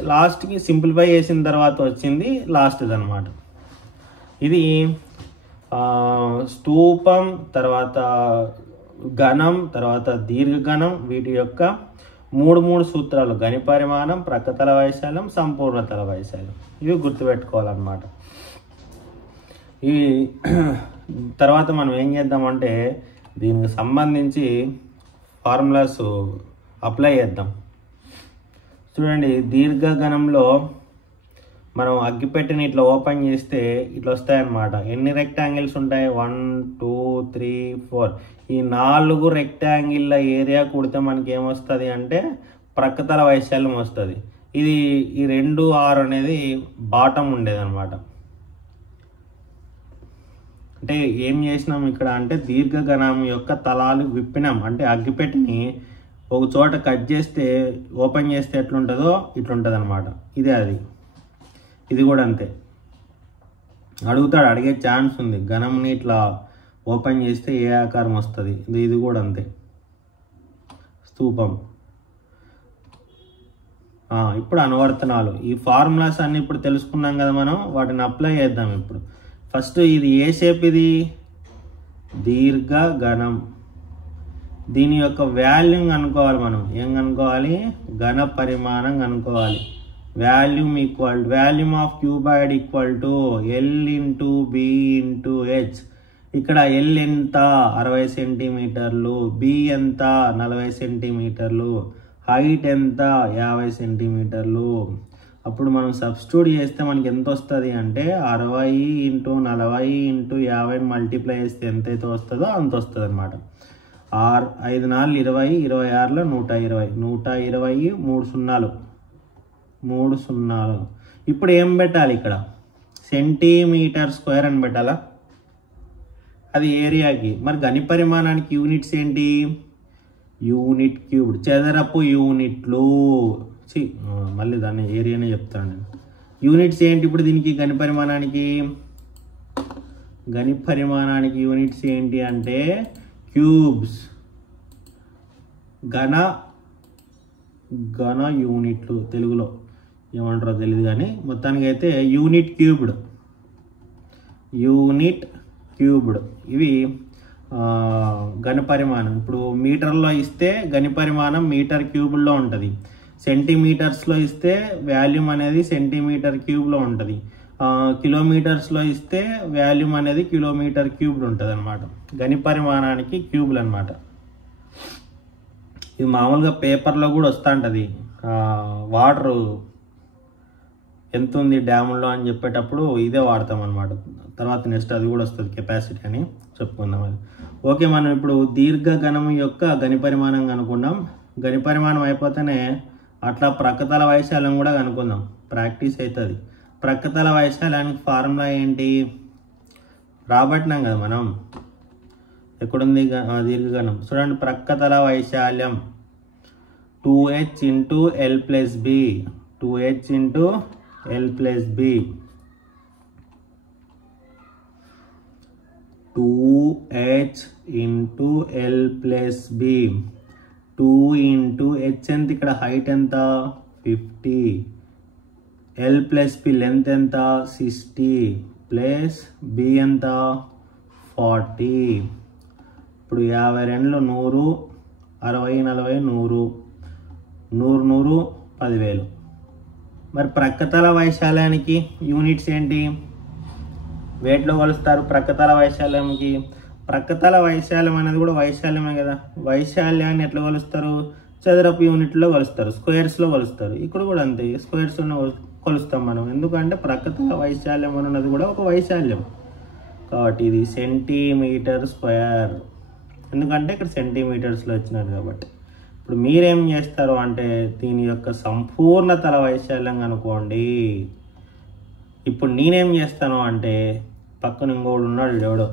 లాస్ట్కి సింప్లిఫై చేసిన తర్వాత వచ్చింది లాస్ట్ది అనమాట. ఇది స్తూపం, తర్వాత ఘనం, తర్వాత దీర్ఘఘనం, వీటి యొక్క మూడు సూత్రాలు: గని పరిమాణం, ప్రక్కతల వైశాల్యం, సంపూర్ణతల వైశాల్యం. ఇవి గుర్తుపెట్టుకోవాలన్నమాట. ఈ తర్వాత మనం ఏం చేద్దామంటే దీనికి సంబంధించి ఫార్ములాస్ అప్లై చేద్దాం. చూడండి, దీర్ఘఘనంలో మనం అగ్గిపెట్టిని ఇట్లా ఓపెన్ చేస్తే ఇట్లా వస్తాయన్నమాట. ఎన్ని రెక్టాంగిల్స్ ఉంటాయి? 1 2 3 4. ఈ 4 రెక్టాంగిల్ల ఏరియా కూడితే మనకి ఏమొస్తుంది అంటే ప్రక్కతల వైశాల్యం వస్తుంది. ఇది ఈ 2 6 అనేది బాటం ఉండేదన్నమాట. అంటే ఏం చేసినాం ఇక్కడ అంటే దీర్ఘఘనం యొక్క తలాలు విప్పినాం. అంటే అగ్గిపెట్టిని ఒక చోట కట్ చేస్తే ఓపెన్ చేస్తే ఎట్లుంటుందో ఇట్లుంటుంది అనమాట. ఇదే అది. ఇది కూడా అంతే. అడిగే ఛాన్స్ ఉంది. ఘనంని ఇట్లా ఓపెన్ చేస్తే ఏ ఆకారం వస్తుంది. ఇది కూడా అంతే. స్తూపం. ఇప్పుడు అనువర్తనాలు. ఈ ఫార్ములాస్ అన్ని ఇప్పుడు తెలుసుకున్నాం కదా మనం, వాటిని అప్లై చేద్దాం ఇప్పుడు. ఫస్ట్ ఇది ఏ షేప్? ఇది దీర్ఘఘనం. దీని యొక్క వాల్యూమ్ కనుక్కోవాలి మనం. ఏం కనుక్కోవాలి? ఘన పరిమాణం కనుక్కోవాలి. Volume of cuboid equal to L into B into H. ఇక్కడ ఎల్ ఎంత? 60 సెంటీమీటర్లు. బి ఎంత? 40 సెంటీమీటర్లు. హైట్ ఎంత? 50 సెంటీమీటర్లు. అప్పుడు మనం సబ్స్టిట్యూట్ చేస్తే మనకి ఎంత వస్తుంది అంటే 60 ఇంటూ 40 ఇంటూ 50 మల్టిప్లై చేస్తే ఎంతైతే వస్తుందో అంత వస్తుంది అనమాట. 5 4 20, 26 120, 120, 3 సున్నాలు. ఇప్పుడు ఏం పెట్టాలి? ఇక్కడ సెంటీమీటర్² అని పెట్టాలా? అది ఏరియాకి. మరి గని పరిమాణానికి యూనిట్స్ ఏంటి? Unit cubed. చదరపు యూనిట్లు. మళ్ళీ దాన్ని ఏరియానే చెప్తాను నేను. యూనిట్స్ ఏంటి ఇప్పుడు దీనికి? గని పరిమాణానికి యూనిట్స్ ఏంటి అంటే క్యూబ్స్. ఘన యూనిట్లు తెలుగులో ఏమంటారో తెలియదు కానీ మొత్తానికి అయితే యూనిట్ క్యూబ్డ్. ఇవి గని పరిమాణం. ఇప్పుడు మీటర్లో ఇస్తే గని పరిమాణం మీటర్ క్యూబ్లో ఉంటుంది. సెంటీమీటర్స్లో ఇస్తే వాల్యూమ్ అనేది సెంటీమీటర్ క్యూబ్లో ఉంటుంది. కిలోమీటర్స్లో ఇస్తే వాల్యూమ్ అనేది కిలోమీటర్ క్యూబ్డ్ ఉంటుంది అనమాట. గని పరిమాణానికి క్యూబ్లు అనమాట. ఇది మామూలుగా పేపర్లో కూడా వస్తూ ఉంటుంది. వాటరు ఎంత ఉంది డ్యాముల్లో అని చెప్పేటప్పుడు ఇదే వాడతాం అనమాట. తర్వాత నెక్స్ట్ అది కూడా వస్తుంది, కెపాసిటీ అని చెప్పుకుందాం. అది ఓకే. మనం ఇప్పుడు దీర్ఘఘనం యొక్క గని పరిమాణం కనుక్కున్నాం. గని పరిమాణం అయిపోతేనే అట్లా ప్రక్కతల వైశాల్యం కూడా కనుక్కుందాం, ప్రాక్టీస్ అవుతుంది. ప్రక్కతల వైశాల్యానికి ఫార్ములా ఏంటి రాబట్టినాం కదా మనం. ఎక్కడుంది దీర్ఘగణం చూడండి. ప్రక్కతల వైశాల్యం 2h into L plus B, 2h into L plus B, 2h into L plus B, 2 into H ఎంత, ఇక్కడ హైట్ ఎంత 50, ఎల్ ప్లస్ బి లెంత్ ఎంత 60 ప్లస్ బి ఎంత 40. ఇప్పుడు 52 100, 60 40 100, 100 100 10,000. మరి ప్రక్కతల వైశాల్యానికి యూనిట్స్ ఏంటి, వేట్లో కొలుస్తారు. ప్రక్కతల వైశాల్యంకి ప్రక్కతల వైశాల్యం అనేది కూడా వైశాల్యమే కదా. వైశాల్యాన్ని ఎట్లా కొలుస్తారు, చదరపు యూనిట్లో కొలుస్తారు, స్క్వేర్స్లో కొలుస్తారు. ఇక్కడ కూడా అంతే, స్క్వేర్స్లో కొలుస్తాం మనం. ఎందుకంటే ప్రక్కతల వైశాల్యం అన్నది కూడా ఒక వైశాల్యం కాబట్టి ఇది సెంటీమీటర్ స్క్వేర్, ఎందుకంటే ఇక్కడ సెంటీమీటర్స్లో వచ్చినారు కాబట్టి. ఇప్పుడు మీరేం చేస్తారు అంటే దీని యొక్క సంపూర్ణ తల వైశాల్యం కనుక్కోండి. ఇప్పుడు నేనేం చేస్తాను అంటే పక్కన ఇంకోడు ఉన్నాడు, ఎవడు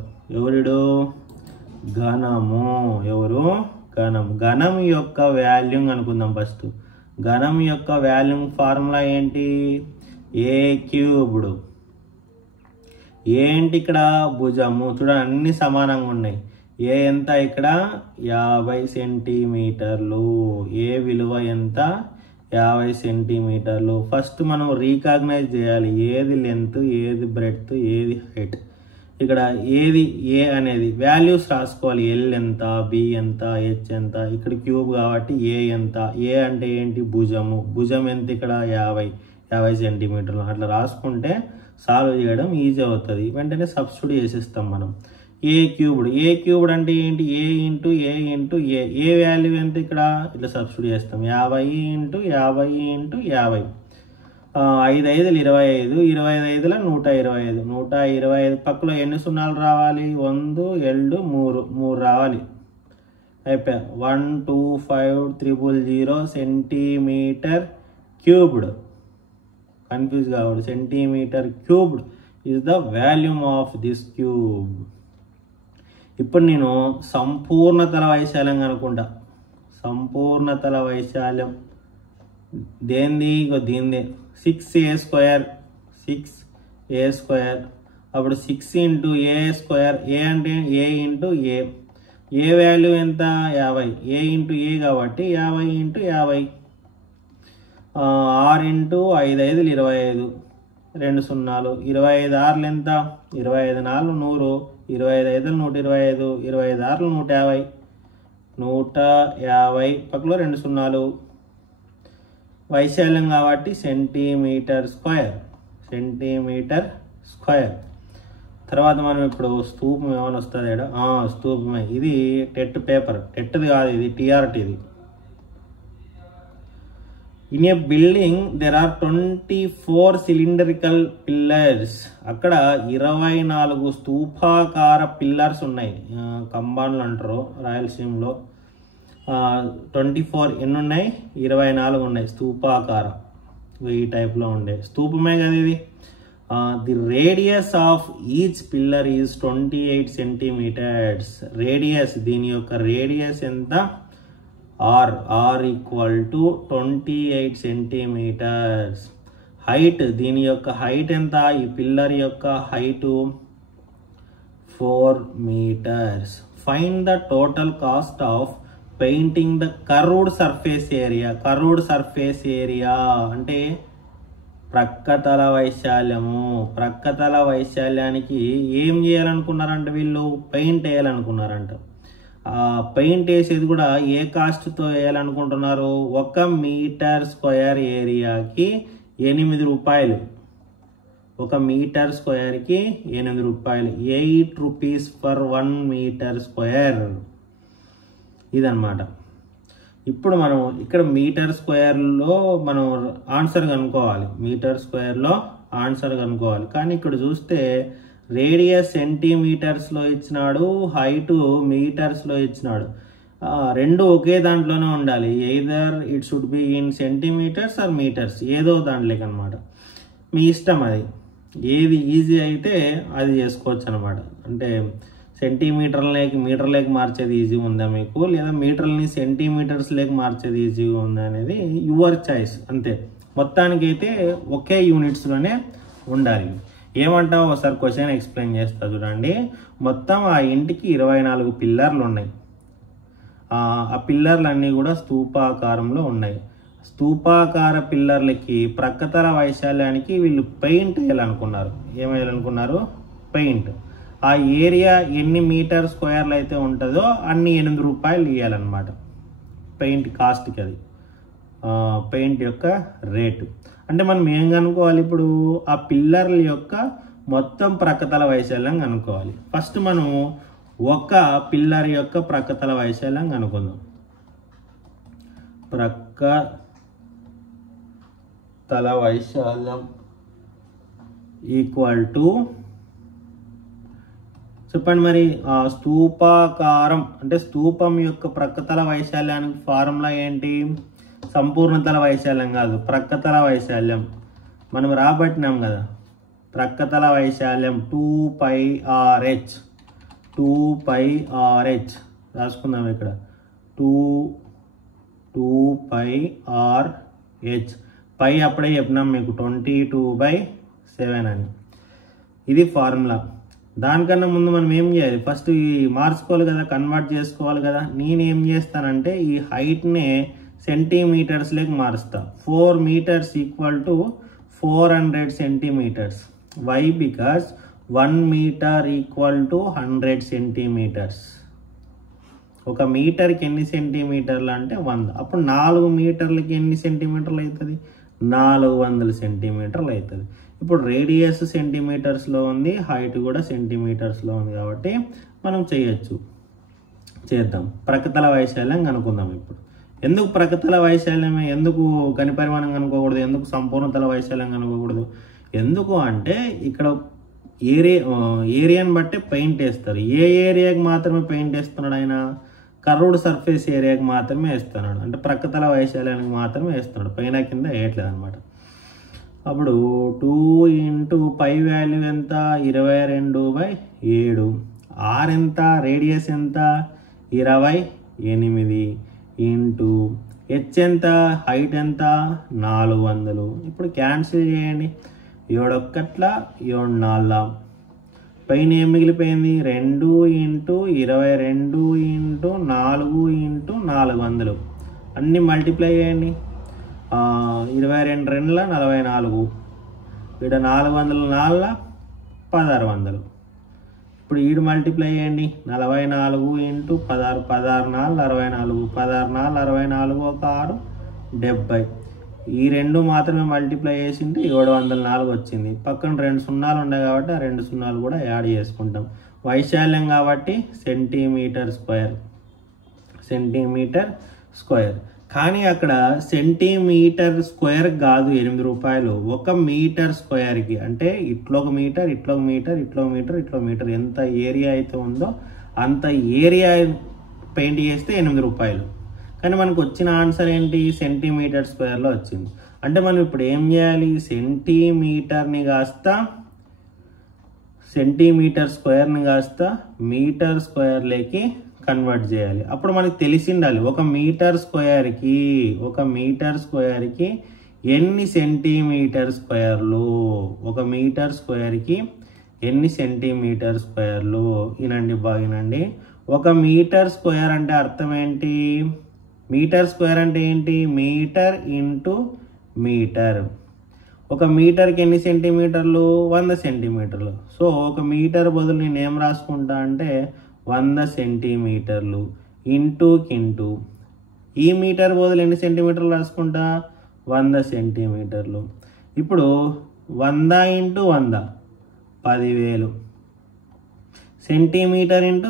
ఘనము. ఎవరు ఘనం. ఘనం యొక్క వాల్యూమ్ అనుకుందాం ఫస్ట్. ఘనం యొక్క వాల్యూమ్ ఫార్ములా ఏంటి, ఏ క్యూబ్డ్. ఏంటి ఇక్కడ భుజము, చూడండి అన్ని సమానంగా ఉన్నాయి. ఏ ఎంత ఇక్కడ 50 సెంటీమీటర్లు, ఏ విలువ ఎంత 50 సెంటీమీటర్లు. ఫస్ట్ మనం రీకాగ్నైజ్ చేయాలి ఏది లెంత్, ఏది బ్రెడ్త్, ఏది హైట్. ఇక్కడ ఏది ఏ అనేది వాల్యూస్ రాసుకోవాలి. ఎల్ ఎంత, బి ఎంత, హెచ్ ఎంత. ఇక్కడ క్యూబ్ కాబట్టి ఏ ఎంత, ఏ అంటే ఏంటి భుజము, భుజం ఎంత ఇక్కడ 50 సెంటీమీటర్లు. అట్లా రాసుకుంటే సాల్వ్ చేయడం ఈజీ అవుతుంది. వెంటనే సబ్స్టిట్యూట్ చేసేస్తాం మనం. ఏ క్యూబ్డ్, ఏ క్యూబ్డ్ అంటే ఏంటి, ఏ ఇంటూ ఏ ఇంటూ ఏ. ఏ వాల్యూ ఎంత ఇక్కడ ఇట్లా సబ్స్టిట్యూట్ చేస్తాం. 50 ఇంటూ 50 ఇంటూ 50, 5 5 25, 25 125, 125 పక్కలో ఎన్ని సున్నాలు రావాలి, 1 2 3 రావాలి. అయిపోయా. 1 2 5 000 సెంటీమీటర్ క్యూబ్డ్. కన్ఫ్యూజ్ కావద్దు, centimetre cubed is the volume of this cube. ఇప్పుడు నేను సంపూర్ణ తల వైశాల్యం కనుక్కుంటా. సంపూర్ణ తల వైశాల్యం దేంది, దీందే 6a స్క్వేర్, 6a స్క్వేర్. అప్పుడు 6 ఇంటూ ఏ స్క్వేర్. ఏ అంటే ఏ ఇంటూ ఏ. ఏ వాల్యూ ఎంత 50, ఏ ఇంటూ ఏ కాబట్టి 50 ఇంటూ 50. 6 ఇంటూ 5 5 25, 2 సున్నాలు. 25 6 ఎంత, 25 4 100, 25 5 125, 25 6 150, 150 పక్కలో 2 సున్నాలు. వైశాల్యం కాబట్టి సెంటీమీటర్ స్క్వేర్, సెంటీమీటర్ స్క్వేర్. తర్వాత మనం ఇప్పుడు స్తూపం ఏమైనా వస్తుంది ఇక్కడ, స్తూపమే. ఇది టెట్ పేపర్, టెట్ది కాదు ఇది, టీఆర్టీది. In a building there are 24 cylindrical pillars. అక్కడ 24 స్తూపాకార పిల్లర్స్ ఉన్నాయి. కంబాన్లు అంటారు రాయలసీమలో. 24 ఎన్ని ఉన్నాయి, 24 ఉన్నాయి స్తూపాకారం. ఈ టైప్లో ఉండే స్తూపమే కదా ఇది. The radius of each pillar is 28 centimetres. Radius, దీని యొక్క రేడియస్ ఎంత, R equal to 28 centimetres. Height, దీని యొక్క హైట్ ఎంత, ఈ పిల్లర్ యొక్క height 4 metres. Find the total cost of painting the curved surface area. Curved surface area అంటే ప్రక్కతల వైశాల్యము. ప్రక్కతల వైశాల్యానికి ఏం చేయాలనుకున్నారంట వీళ్ళు, పెయింట్ వేయాలనుకున్నారంట. పెయింట్ వేసేది కూడా ఏ కాస్ట్తో వేయాలనుకుంటున్నారు, 1 మీటర్ స్క్వేర్ ఏరియాకి 8 రూపాయలు. 1 మీటర్ స్క్వేర్కి 8 రూపాయలు. 8 రూపీస్ ఫర్ 1 మీటర్ స్క్వేర్. ఇదన్నమాట. ఇప్పుడు మనం ఇక్కడ మీటర్ స్క్వేర్లో మనం ఆన్సర్ కనుక్కోవాలి. మీటర్ స్క్వేర్లో ఆన్సర్ కనుక్కోవాలి. కానీ ఇక్కడ చూస్తే రేడియస్ సెంటీమీటర్స్లో ఇచ్చినాడు, హైటు మీటర్స్లో ఇచ్చినాడు. రెండు ఒకే దాంట్లోనే ఉండాలి. Either it should be in centimetres or metres, ఏదో దాంట్లోకి అనమాట. మీ ఇష్టం, అది ఏది ఈజీ అయితే అది చేసుకోవచ్చు అనమాట. అంటే సెంటీమీటర్లకి మీటర్లకి మార్చేది ఈజీగా ఉందా మీకు, లేదా మీటర్లని సెంటీమీటర్స్లోకి మార్చేది ఈజీగా ఉందా అనేది యువర్ చాయిస్ అంతే. మొత్తానికైతే ఒకే యూనిట్స్లోనే ఉండాలి. ఏమంటావు ఒకసారి క్వశ్చన్ ఎక్స్ప్లెయిన్ చేస్తా చూడండి. మొత్తం ఆ ఇంటికి 24 పిల్లర్లు ఉన్నాయి. ఆ పిల్లర్లు అన్నీ కూడా స్తూపాకారంలో ఉన్నాయి. స్తూపాకార పిల్లర్లకి ప్రక్కతల వైశాల్యానికి వీళ్ళు పెయింట్ వేయాలనుకున్నారు. ఏం వేయాలనుకున్నారు? పెయింట్. ఆ ఏరియా ఎన్ని మీటర్ స్క్వేర్లు అయితే ఉంటుందో అన్ని 8 రూపాయలు ఇవ్వాలన్నమాట పెయింట్ కాస్ట్కి. అది పెయింట్ యొక్క రేటు. అంటే మనం ఏం కనుక్కోవాలి ఇప్పుడు? ఆ పిల్లర్ల యొక్క మొత్తం ప్రక్కతల వైశాల్యం కనుక్కోవాలి. ఫస్ట్ మనం ఒక పిల్లర్ యొక్క ప్రక్కతల వైశాల్యం కనుక్కుందాం. ప్రక్కతల వైశాల్యం ఈక్వల్ టు, చెప్పండి మరి, స్తూపాకారం అంటే స్తూపం యొక్క ప్రక్కతల వైశాల్యానికి ఫార్ములా ఏంటి? సంపూర్ణతల వైశాల్యం కాదు, ప్రక్కతల వైశాల్యం. మనం రాబట్టినాం కదా ప్రక్కతల వైశాల్యం 2πRh. 2πRh రాసుకుందాం ఇక్కడ. 2πRh. పై అప్పుడే చెప్పినాం మీకు 22/7 అని. ఇది ఫార్ములా. దానికన్నా ముందు మనం ఏం చేయాలి? ఫస్ట్ ఈ మార్చుకోవాలి కదా, కన్వర్ట్ చేసుకోవాలి కదా. నేను ఏం చేస్తానంటే ఈ హైట్నే సెంటీమీటర్స్లోకి మారుస్తా. 4 meters equal to 400 centimeters. Why? Because 1 meter equal to 100 centimeters. ఒక మీటర్కి ఎన్ని సెంటీమీటర్లు అంటే 100. అప్పుడు 4 మీటర్లకి ఎన్ని సెంటీమీటర్లు అవుతుంది? 400 సెంటీమీటర్లు అవుతుంది. ఇప్పుడు రేడియస్ సెంటీమీటర్స్లో ఉంది, హైట్ కూడా సెంటీమీటర్స్లో ఉంది కాబట్టి మనం చేద్దాం. ప్రక్కతల వైశాల్యం కనుక్కుందాం ఇప్పుడు. ఎందుకు ప్రక్కతల వైశాల్యమే, ఎందుకు గణిపరిమాణం కనుక్కోకూడదు, ఎందుకు సంపూర్ణతల వైశాల్యం కనుక్కోకూడదు? ఎందుకు అంటే ఇక్కడ ఏరియాని బట్టే పెయింట్ వేస్తారు. ఏ ఏరియాకి మాత్రమే పెయింట్ వేస్తున్నాడు ఆయన? కర్వ్డ్ సర్ఫేస్ ఏరియాకి మాత్రమే వేస్తున్నాడు. అంటే ప్రక్కతల వైశాల్యానికి మాత్రమే వేస్తున్నాడు, పైన కింద వేయట్లేదు అనమాట. అప్పుడు 2 × పై వాల్యూ ఎంత? 22/7. ఆర్ ఎంత? రేడియస్ ఎంత? 28 ఇంటూ హెచ్ ఎంత? హైట్ ఎంత? 400. ఇప్పుడు క్యాన్సిల్ చేయండి. 7 1 7 4. పైన ఏం మిగిలిపోయింది? 2 × 22 × 4 × 400. అన్నీ మల్టిప్లై చేయండి. 22 2 44. ఇక్కడ 400 4 1600. ఇప్పుడు ఈడు మల్టిప్లై చేయండి. 44 × 16 16 4 64. 16 4 64 ఒక 6 70. ఈ రెండు మాత్రమే మల్టిప్లై చేసింటే 704 వచ్చింది. పక్కన 2 సున్నాలు ఉన్నాయి కాబట్టి ఆ 2 సున్నాలు కూడా యాడ్ చేసుకుంటాం. వైశాల్యం కాబట్టి సెంటీమీటర్ స్క్వేర్. కానీ అక్కడ సెంటీమీటర్ స్క్వేర్ కాదు 8 రూపాయలు. 1 మీటర్ స్క్వేర్కి అంటే ఇట్లొక మీటర్, ఇట్లొక మీటర్, ఇట్లొక మీటర్, ఇట్లొక మీటర్, ఎంత ఏరియా అయితే ఉందో అంత ఏరియా పెయింట్ చేస్తే 8 రూపాయలు. కానీ మనకు వచ్చిన ఆన్సర్ ఏంటి? సెంటీమీటర్ స్క్వేర్లో వచ్చింది. అంటే మనం ఇప్పుడు ఏం చేయాలి? సెంటీమీటర్ స్క్వేర్ని కాస్త మీటర్ స్క్వేర్లోకి కన్వర్ట్ చేయాలి. అప్పుడు మనకు తెలిసిండాలి ఒక మీటర్ స్క్వేర్కి ఎన్ని సెంటీమీటర్ స్క్వేర్లు, ఒక మీటర్ స్క్వేర్కి ఎన్ని సెంటీమీటర్ స్క్వేర్లు. వినండి బాగినండి. 1 మీటర్ స్క్వేర్ అంటే అర్థం ఏంటి? మీటర్ స్క్వేర్ అంటే ఏంటి? Metre into metre. 1 మీటర్కి ఎన్ని సెంటీమీటర్లు? 100 సెంటీమీటర్లు. సో 1 మీటర్ బదులు నేను ఏం రాసుకుంటా అంటే 100 సెంటీమీటర్లు ఇంటూ ఈ మీటర్ బదులు ఎన్ని సెంటీమీటర్లు రాసుకుంటా? 100 సెంటీమీటర్లు. ఇప్పుడు 100 × 100 10,000. సెంటీమీటర్ ఇంటూ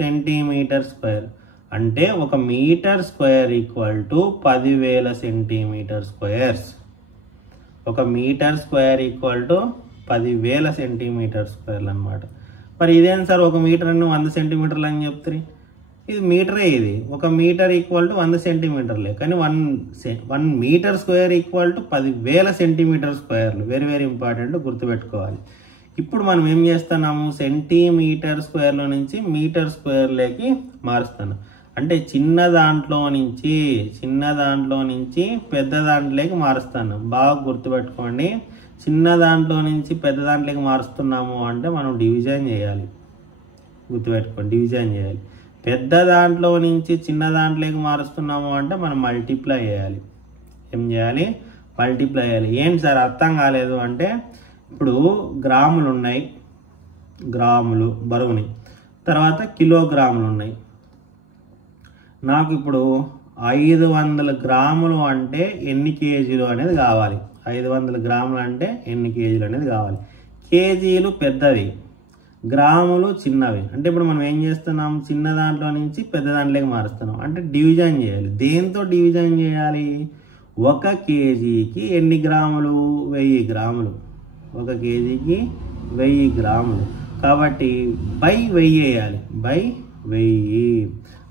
సెంటీమీటర్ స్క్వేర్ అంటే 1 metre square equal to 10,000 centimetre squares. 1 metre square equal to 10,000 centimetre స్క్వేర్లు అనమాట. మరి ఇదేం సార్ 1 మీటర్ అని 100 సెంటీమీటర్లు అని చెప్తారు? ఇది మీటరే. ఇది 1 మీటర్ ఈక్వల్ టు 100 సెంటీమీటర్లే, కానీ 1 metre square equal to 10,000 centimetre స్క్వేర్లు. వెరీ వెరీ ఇంపార్టెంట్, గుర్తుపెట్టుకోవాలి. ఇప్పుడు మనం ఏం చేస్తున్నాము, సెంటీమీటర్ స్క్వేర్లో నుంచి మీటర్ స్క్వేర్లోకి మారుస్తాను. అంటే చిన్న దాంట్లో నుంచి పెద్ద దాంట్లోకి మారుస్తాను. బాగా గుర్తుపెట్టుకోండి. చిన్న దాంట్లో నుంచి పెద్ద దాంట్లోకి మారుస్తున్నాము అంటే మనం డివిజన్ చేయాలి. గుర్తుపెట్టుకోండి, డివిజన్ చేయాలి. పెద్ద దాంట్లో నుంచి చిన్న దాంట్లోకి మారుస్తున్నాము అంటే మనం మల్టిప్లై చేయాలి. ఏం చేయాలి, మల్టిప్లై చేయాలి. ఏంటి సార్ అర్థం కాలేదు అంటే, ఇప్పుడు గ్రాములు ఉన్నాయి, గ్రాములు బరువుని, తర్వాత కిలోగ్రాములు ఉన్నాయి. నాకు ఇప్పుడు 500 గ్రాములు అంటే ఎన్ని కేజీలు అనేది కావాలి. 500 గ్రాములు అంటే ఎన్ని కేజీలు అనేది కావాలి. కేజీలు పెద్దవి, గ్రాములు చిన్నవి. అంటే ఇప్పుడు మనం ఏం చేస్తున్నాం, చిన్న దాంట్లో నుంచి పెద్ద దాంట్లోకి మారుస్తున్నాం. అంటే డివిజన్ చేయాలి. దేంతో డివిజన్ చేయాలి, 1 కేజీకి ఎన్ని గ్రాములు, 1000 గ్రాములు. 1 కేజీకి 1000 గ్రాములు. కాబట్టి బై 1000 వేయాలి. బై 1000.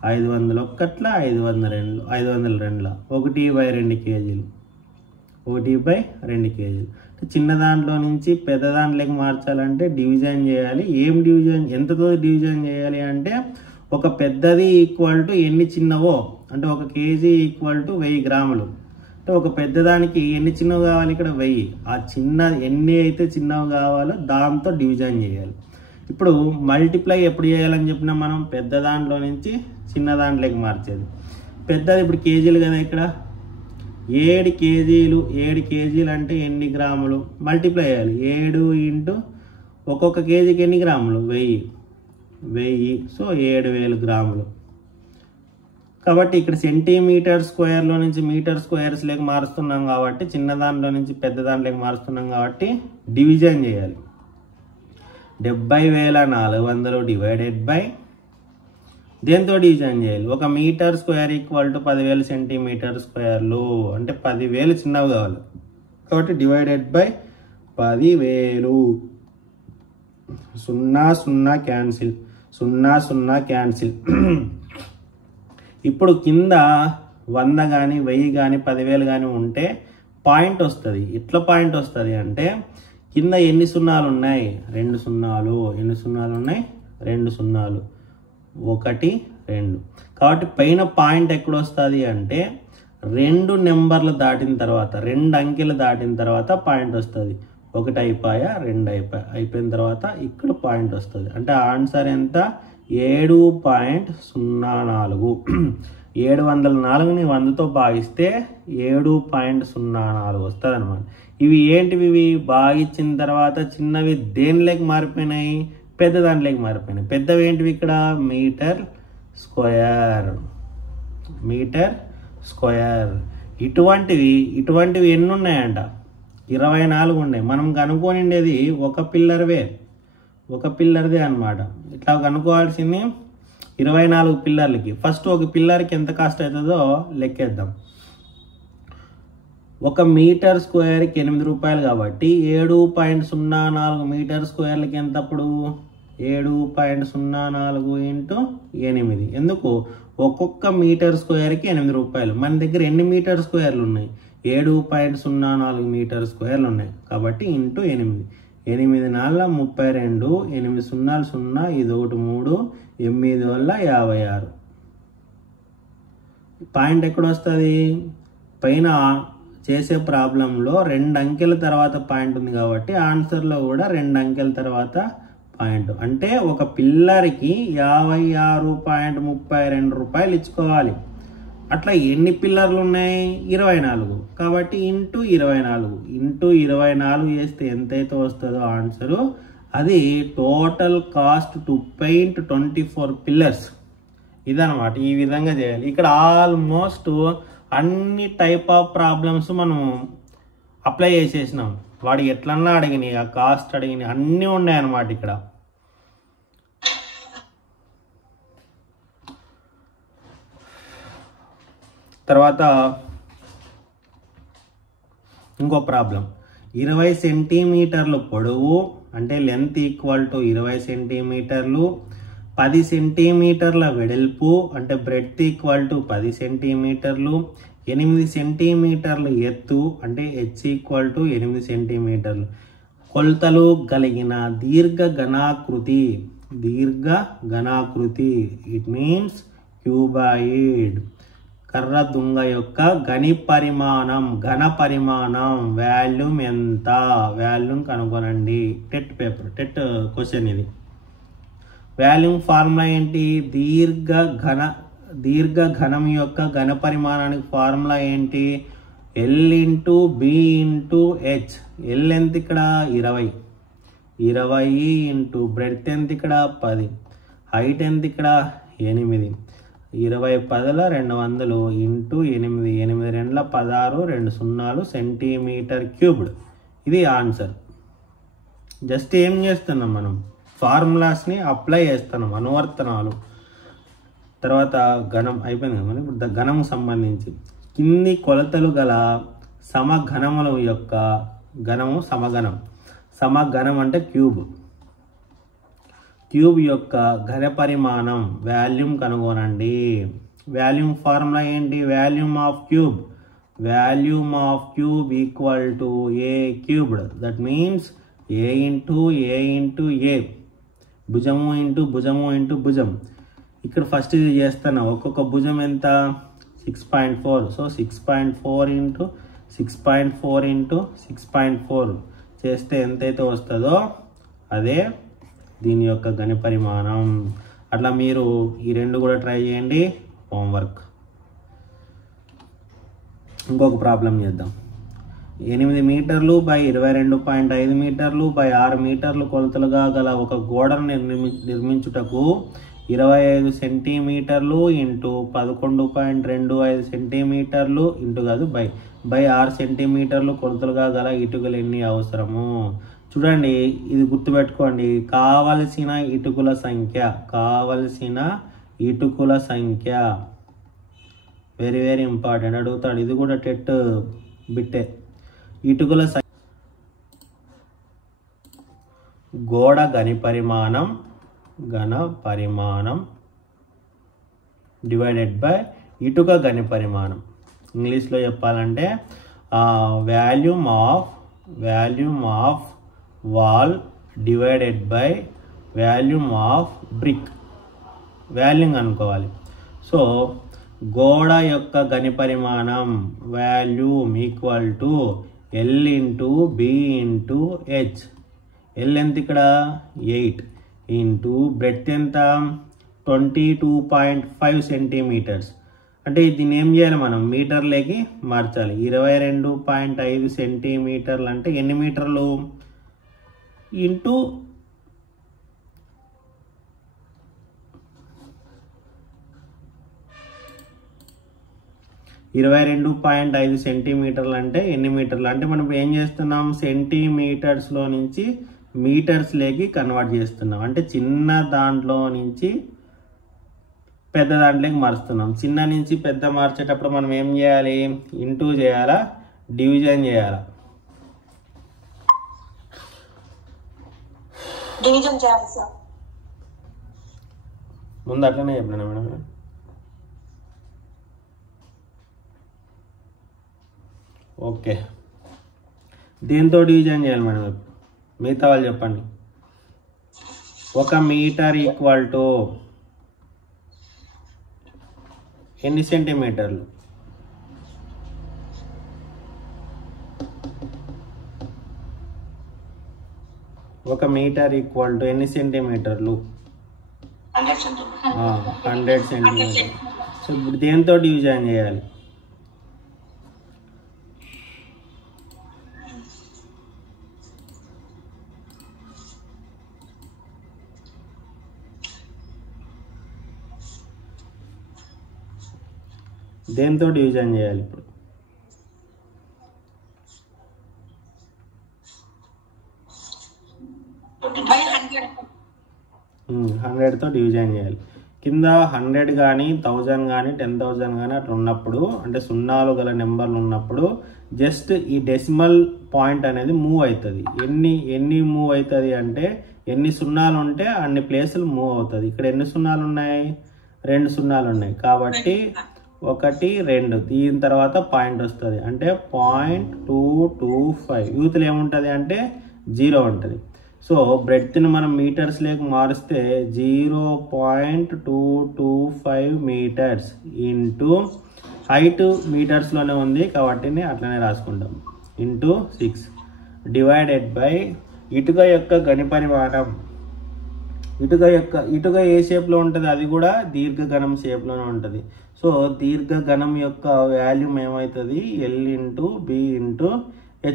500 ఒక్కట్ల, 502 1/2 కేజీలు. 1/2 కేజీలు. చిన్న దాంట్లో నుంచి పెద్ద దాంట్లోకి మార్చాలంటే డివిజన్ చేయాలి. ఏం డివిజన్, ఎంతతో డివిజన్ చేయాలి అంటే, ఒక పెద్దది ఈక్వల్ టు ఎన్ని చిన్నవో, అంటే 1 కేజీ ఈక్వల్ టు 1000 గ్రాములు. అంటే ఒక పెద్దదానికి ఎన్ని చిన్నవి కావాలి, ఇక్కడ 1000. ఆ చిన్న ఎన్ని అయితే చిన్నవి కావాలో దాంతో డివిజన్ చేయాలి. ఇప్పుడు మల్టిప్లై ఎప్పుడు చేయాలని చెప్పినా మనం, పెద్ద దాంట్లో నుంచి చిన్న దాంట్లోకి మార్చేది. పెద్దది ఇప్పుడు కేజీలు కదా, ఇక్కడ 7 కేజీలు. 7 కేజీలు అంటే ఎన్ని గ్రాములు, మల్టిప్లై చేయాలి. 7 ఇంటూ ఒక్కొక్క కేజీకి ఎన్ని గ్రాములు, 1000. సో 7000 గ్రాములు. కాబట్టి ఇక్కడ సెంటీమీటర్ స్క్వేర్లో నుంచి మీటర్ స్క్వేర్స్లోకి మారుస్తున్నాం కాబట్టి, చిన్న దాంట్లో నుంచి పెద్ద దాంట్లోకి మారుస్తున్నాం కాబట్టి డివిజన్ చేయాలి. 70,400 డివైడెడ్ బై, దేంతో డివిజన్ చేయాలి, 1 metre square equal to 10,000 centimetre స్క్వేర్లు. అంటే 10,000 చిన్నవి కావాలి కాబట్టి డివైడెడ్ బై 10,000. 0 cancel, 0 cancel. ఇప్పుడు కింద 100 కానీ 1000 కానీ 10,000 కానీ ఉంటే పాయింట్ వస్తుంది. ఎట్లా పాయింట్ వస్తుంది అంటే, కింద ఎన్ని సున్నాలు ఉన్నాయి, 2 సున్నాలు. ఎన్ని సున్నాలు ఉన్నాయి, 2 సున్నాలు. 1 2. కాబట్టి పైన పాయింట్ ఎక్కడ వస్తుంది అంటే, 2 నెంబర్లు దాటిన తర్వాత, 2 అంకెలు దాటిన తర్వాత పాయింట్ వస్తుంది. 1 అయిపోయా, 2 అయిపోయిన తర్వాత ఇక్కడ పాయింట్ వస్తుంది. అంటే ఆన్సర్ ఎంత, 7.04. 704ని 100తో భాగిస్తే 7.04 వస్తుంది అనమాట. ఇవి ఏంటివి, ఇవి భాగించిన తర్వాత చిన్నవి దేనిలోకి మారిపోయినాయి, పెద్ద దాంట్లోకి మారిపోయినాయి. పెద్దవి ఏంటివి, ఇక్కడ మీటర్ స్క్వేర్. ఇటువంటివి ఎన్ని ఉన్నాయంట, 24 ఉన్నాయి. మనం కనుక్కోనిండేది ఒక పిల్లర్దే అనమాట. ఇట్లా కనుక్కోవాల్సింది 24 పిల్లర్లకి. ఫస్ట్ ఒక పిల్లర్కి ఎంత కాస్ట్ అవుతుందో లెక్కేద్దాం. 1 మీటర్ స్క్వేర్కి 8 రూపాయలు కాబట్టి 7.04 మీటర్ స్క్వేర్లకి ఎంత, అప్పుడు 7.04 ఇంటూ 8. ఎందుకు, ఒక్కొక్క మీటర్ స్క్వేర్కి 8 రూపాయలు. మన దగ్గర ఎన్ని మీటర్ స్క్వేర్లు ఉన్నాయి, 7.04 మీటర్ స్క్వేర్లు ఉన్నాయి కాబట్టి ఇంటూ 8. 8 4 32, 8 0 0, ఇది 1 3, 8 వల్ల 56. పాయింట్ ఎక్కడ వస్తుంది, పైన చేసే ప్రాబ్లంలో 2 అంకెల తర్వాత పాయింట్ ఉంది కాబట్టి ఆన్సర్లో కూడా 2 అంకెల తర్వాత పాయింట్. అంటే ఒక పిల్లర్కి 56.32 రూపాయలు ఇచ్చుకోవాలి. అట్లా ఎన్ని పిల్లర్లు ఉన్నాయి, 24. కాబట్టి ఇంటూ 24 చేస్తే ఎంతైతే వస్తుందో ఆన్సరు, అది total cost to paint 24 pillars. ఇదనమాట. ఈ విధంగా చేయాలి. ఇక్కడ ఆల్మోస్ట్ అన్ని టైప్ ఆఫ్ ప్రాబ్లమ్స్ మనం అప్లై చేసేసినాం. వాడు ఎట్లన్నా అడిగినాయి, ఆ కాస్ట్ అడిగినాయి, అన్నీ ఉన్నాయన్నమాట ఇక్కడ. తర్వాత ఇంకో ప్రాబ్లం, 20 సెంటీమీటర్లు పొడవు, అంటే లెంత్ ఈక్వల్ టు 20 సెంటీమీటర్లు, 10 సెంటీమీటర్ల వెడల్పు అంటే బ్రెడ్త్ ఈక్వల్ టు 10 సెంటీమీటర్లు, 8 సెంటీమీటర్లు ఎత్తు అంటే హెచ్ ఈక్వల్ టు 8 సెంటీమీటర్లు కొలతలు కలిగిన దీర్ఘ ఘనాకృతి ఇట్ మీన్స్ క్యూబాయిడ్ కర్ర దుంగ యొక్క ఘన పరిమాణం వాల్యూమ్ ఎంత, వాల్యూమ్ కనుగొనండి. టెట్ క్వశ్చన్ ఇది. వాల్యూమ్ ఫార్ములా ఏంటి? దీర్ఘ ఘనం యొక్క ఘన పరిమాణానికి ఫార్ములా ఏంటి? L into B into H. L ఎంత ఇక్కడ? 20 ఇంటూ బ్రెడ్త్ ఎంత ఇక్కడ? 10, హైట్ ఎంత ఇక్కడ? 8. 20 10ల 200 ఇంటూ 8, 8 2ల 16, 2 సున్నాలు సెంటీమీటర్ క్యూబ్డ్. ఇది ఆన్సర్. జస్ట్ ఏం చేస్తున్నాం మనం? ఫార్ములాస్ని అప్లై చేస్తున్నాం, అనువర్తనాలు. తర్వాత ఘనం అయిపోయింది కదా. ఇప్పుడు ఘనము సంబంధించి కింది కొలతలు గల సమఘనముల యొక్క ఘనము సమఘనం అంటే క్యూబ్ యొక్క ఘన పరిమాణం వాల్యూమ్ కనుగొనండి. వాల్యూమ్ ఫార్ములా ఏంటి? Volume of cube equal to A cubed. That means A into A భుజము ఇంటూ భుజం. ఇక్కడ ఫస్ట్ ఇది చేస్తున్నా. ఒక్కొక్క భుజం ఎంత? 6.4. సో 6.4 ఇంటూ 6.4 ఇంటూ 6.4 చేస్తే ఎంతైతే వస్తుందో అదే దీని యొక్క ఘన పరిమాణం. అట్లా మీరు ఈ రెండు కూడా ట్రై చేయండి. హోంవర్క్. ఇంకొక ప్రాబ్లం చేద్దాం. 8 మీటర్లు బై 22.5 మీటర్లు బై 6 మీటర్లు కొలతలుగా గల ఒక గోడను నిర్మించుటకు 25 సెంటీమీటర్లు ఇంటూ 11.25 సెంటీమీటర్లు బై 6 సెంటీమీటర్లు కొలతలుగా గల ఇటుకలు ఎన్ని అవసరము? చూడండి, ఇది గుర్తుపెట్టుకోండి. కావలసిన ఇటుకుల సంఖ్య వెరీ వెరీ ఇంపార్టెంట్. అడుగుతాడు. ఇది కూడా టెట్ బిట్టే. ఇటుకల గోడ ఘన పరిమాణం డివైడెడ్ బై ఇటుక ఘన పరిమాణం. ఇంగ్లీష్లో చెప్పాలంటే volume of wall divided by volume of brick. Volume అనుకోవాలి. సో గోడ యొక్క ఘన పరిమాణం volume equal to L into B into H. L ఎంత ఇక్కడ? 8 ఇంటూ బ్రెడ్త్ ఎంత? 22.5 సెంటీమీటర్స్. అంటే దీన్ని ఏం చేయాలి మనం? మీటర్లకి మార్చాలి. 22.5 సెంటీమీటర్లు అంటే ఎన్ని మీటర్లు? ఇంటూ 22.5 సెంటీమీటర్లు అంటే ఎన్ని మీటర్లు? అంటే మనం ఏం చేస్తున్నాం? సెంటీమీటర్స్లో నుంచి మీటర్స్లోకి కన్వర్ట్ చేస్తున్నాం. అంటే చిన్న దాంట్లో నుంచి పెద్ద దాంట్లోకి మారుస్తున్నాం. చిన్న నుంచి పెద్ద మార్చేటప్పుడు మనం ఏం చేయాలి? ఇంటూ చేయాలా, డివిజన్ చేయాలా? డివిజన్ చేయాలి సార్. ముందు అట్లనే చెప్పినా మేడం. ఓకే, దేంతో డివిజన్ చేయాలి మేడం? మిగతా వాళ్ళు చెప్పండి. 1 మీటర్ ఈక్వల్ టు ఎన్ని సెంటీమీటర్లు? ఒక మీటర్ ఈక్వల్ టు ఎన్ని సెంటీమీటర్లు? 100 సెంటీమీటర్. సో ఇప్పుడు దేంతో డివిజన్ చేయాలి? దేంతో డివిజన్ చేయాలి ఇప్పుడు? హండ్రెడ్తో డివిజన్ చేయాలి. కింద 100 కానీ 1000 కానీ 10,000 కానీ అట్లా ఉన్నప్పుడు, అంటే సున్నాలు గల నెంబర్లు ఉన్నప్పుడు జస్ట్ ఈ డెసిమల్ పాయింట్ అనేది మూవ్ అవుతుంది. ఎన్ని మూవ్ అవుతుంది అంటే ఎన్ని సున్నాలు ఉంటే అన్ని ప్లేసులు మూవ్ అవుతుంది. ఇక్కడ ఎన్ని సున్నాలు ఉన్నాయి? 2 సున్నాలు ఉన్నాయి కాబట్టి 1 2 దీని తర్వాత పాయింట్ వస్తుంది అంటే 0.225. యూత్లో ఏముంటుంది అంటే 0 ఉంటుంది. సో బ్రెడ్త్ని మనం మీటర్స్ లేక మారిస్తే 0.225 మీటర్స్ ఇంటూ హైట్ మీటర్స్లోనే ఉంది కాబట్టి అట్లనే రాసుకుంటాం ఇంటూ 6 డివైడెడ్ బై ఇటుక యొక్క ఘనపరిమాణం. ఇటుక ఏ షేప్లో ఉంటుంది? అది కూడా దీర్ఘఘనం షేప్లోనే ఉంటుంది. సో దీర్ఘఘనం యొక్క వాల్యూమ్ ఏమవుతుంది? L into B into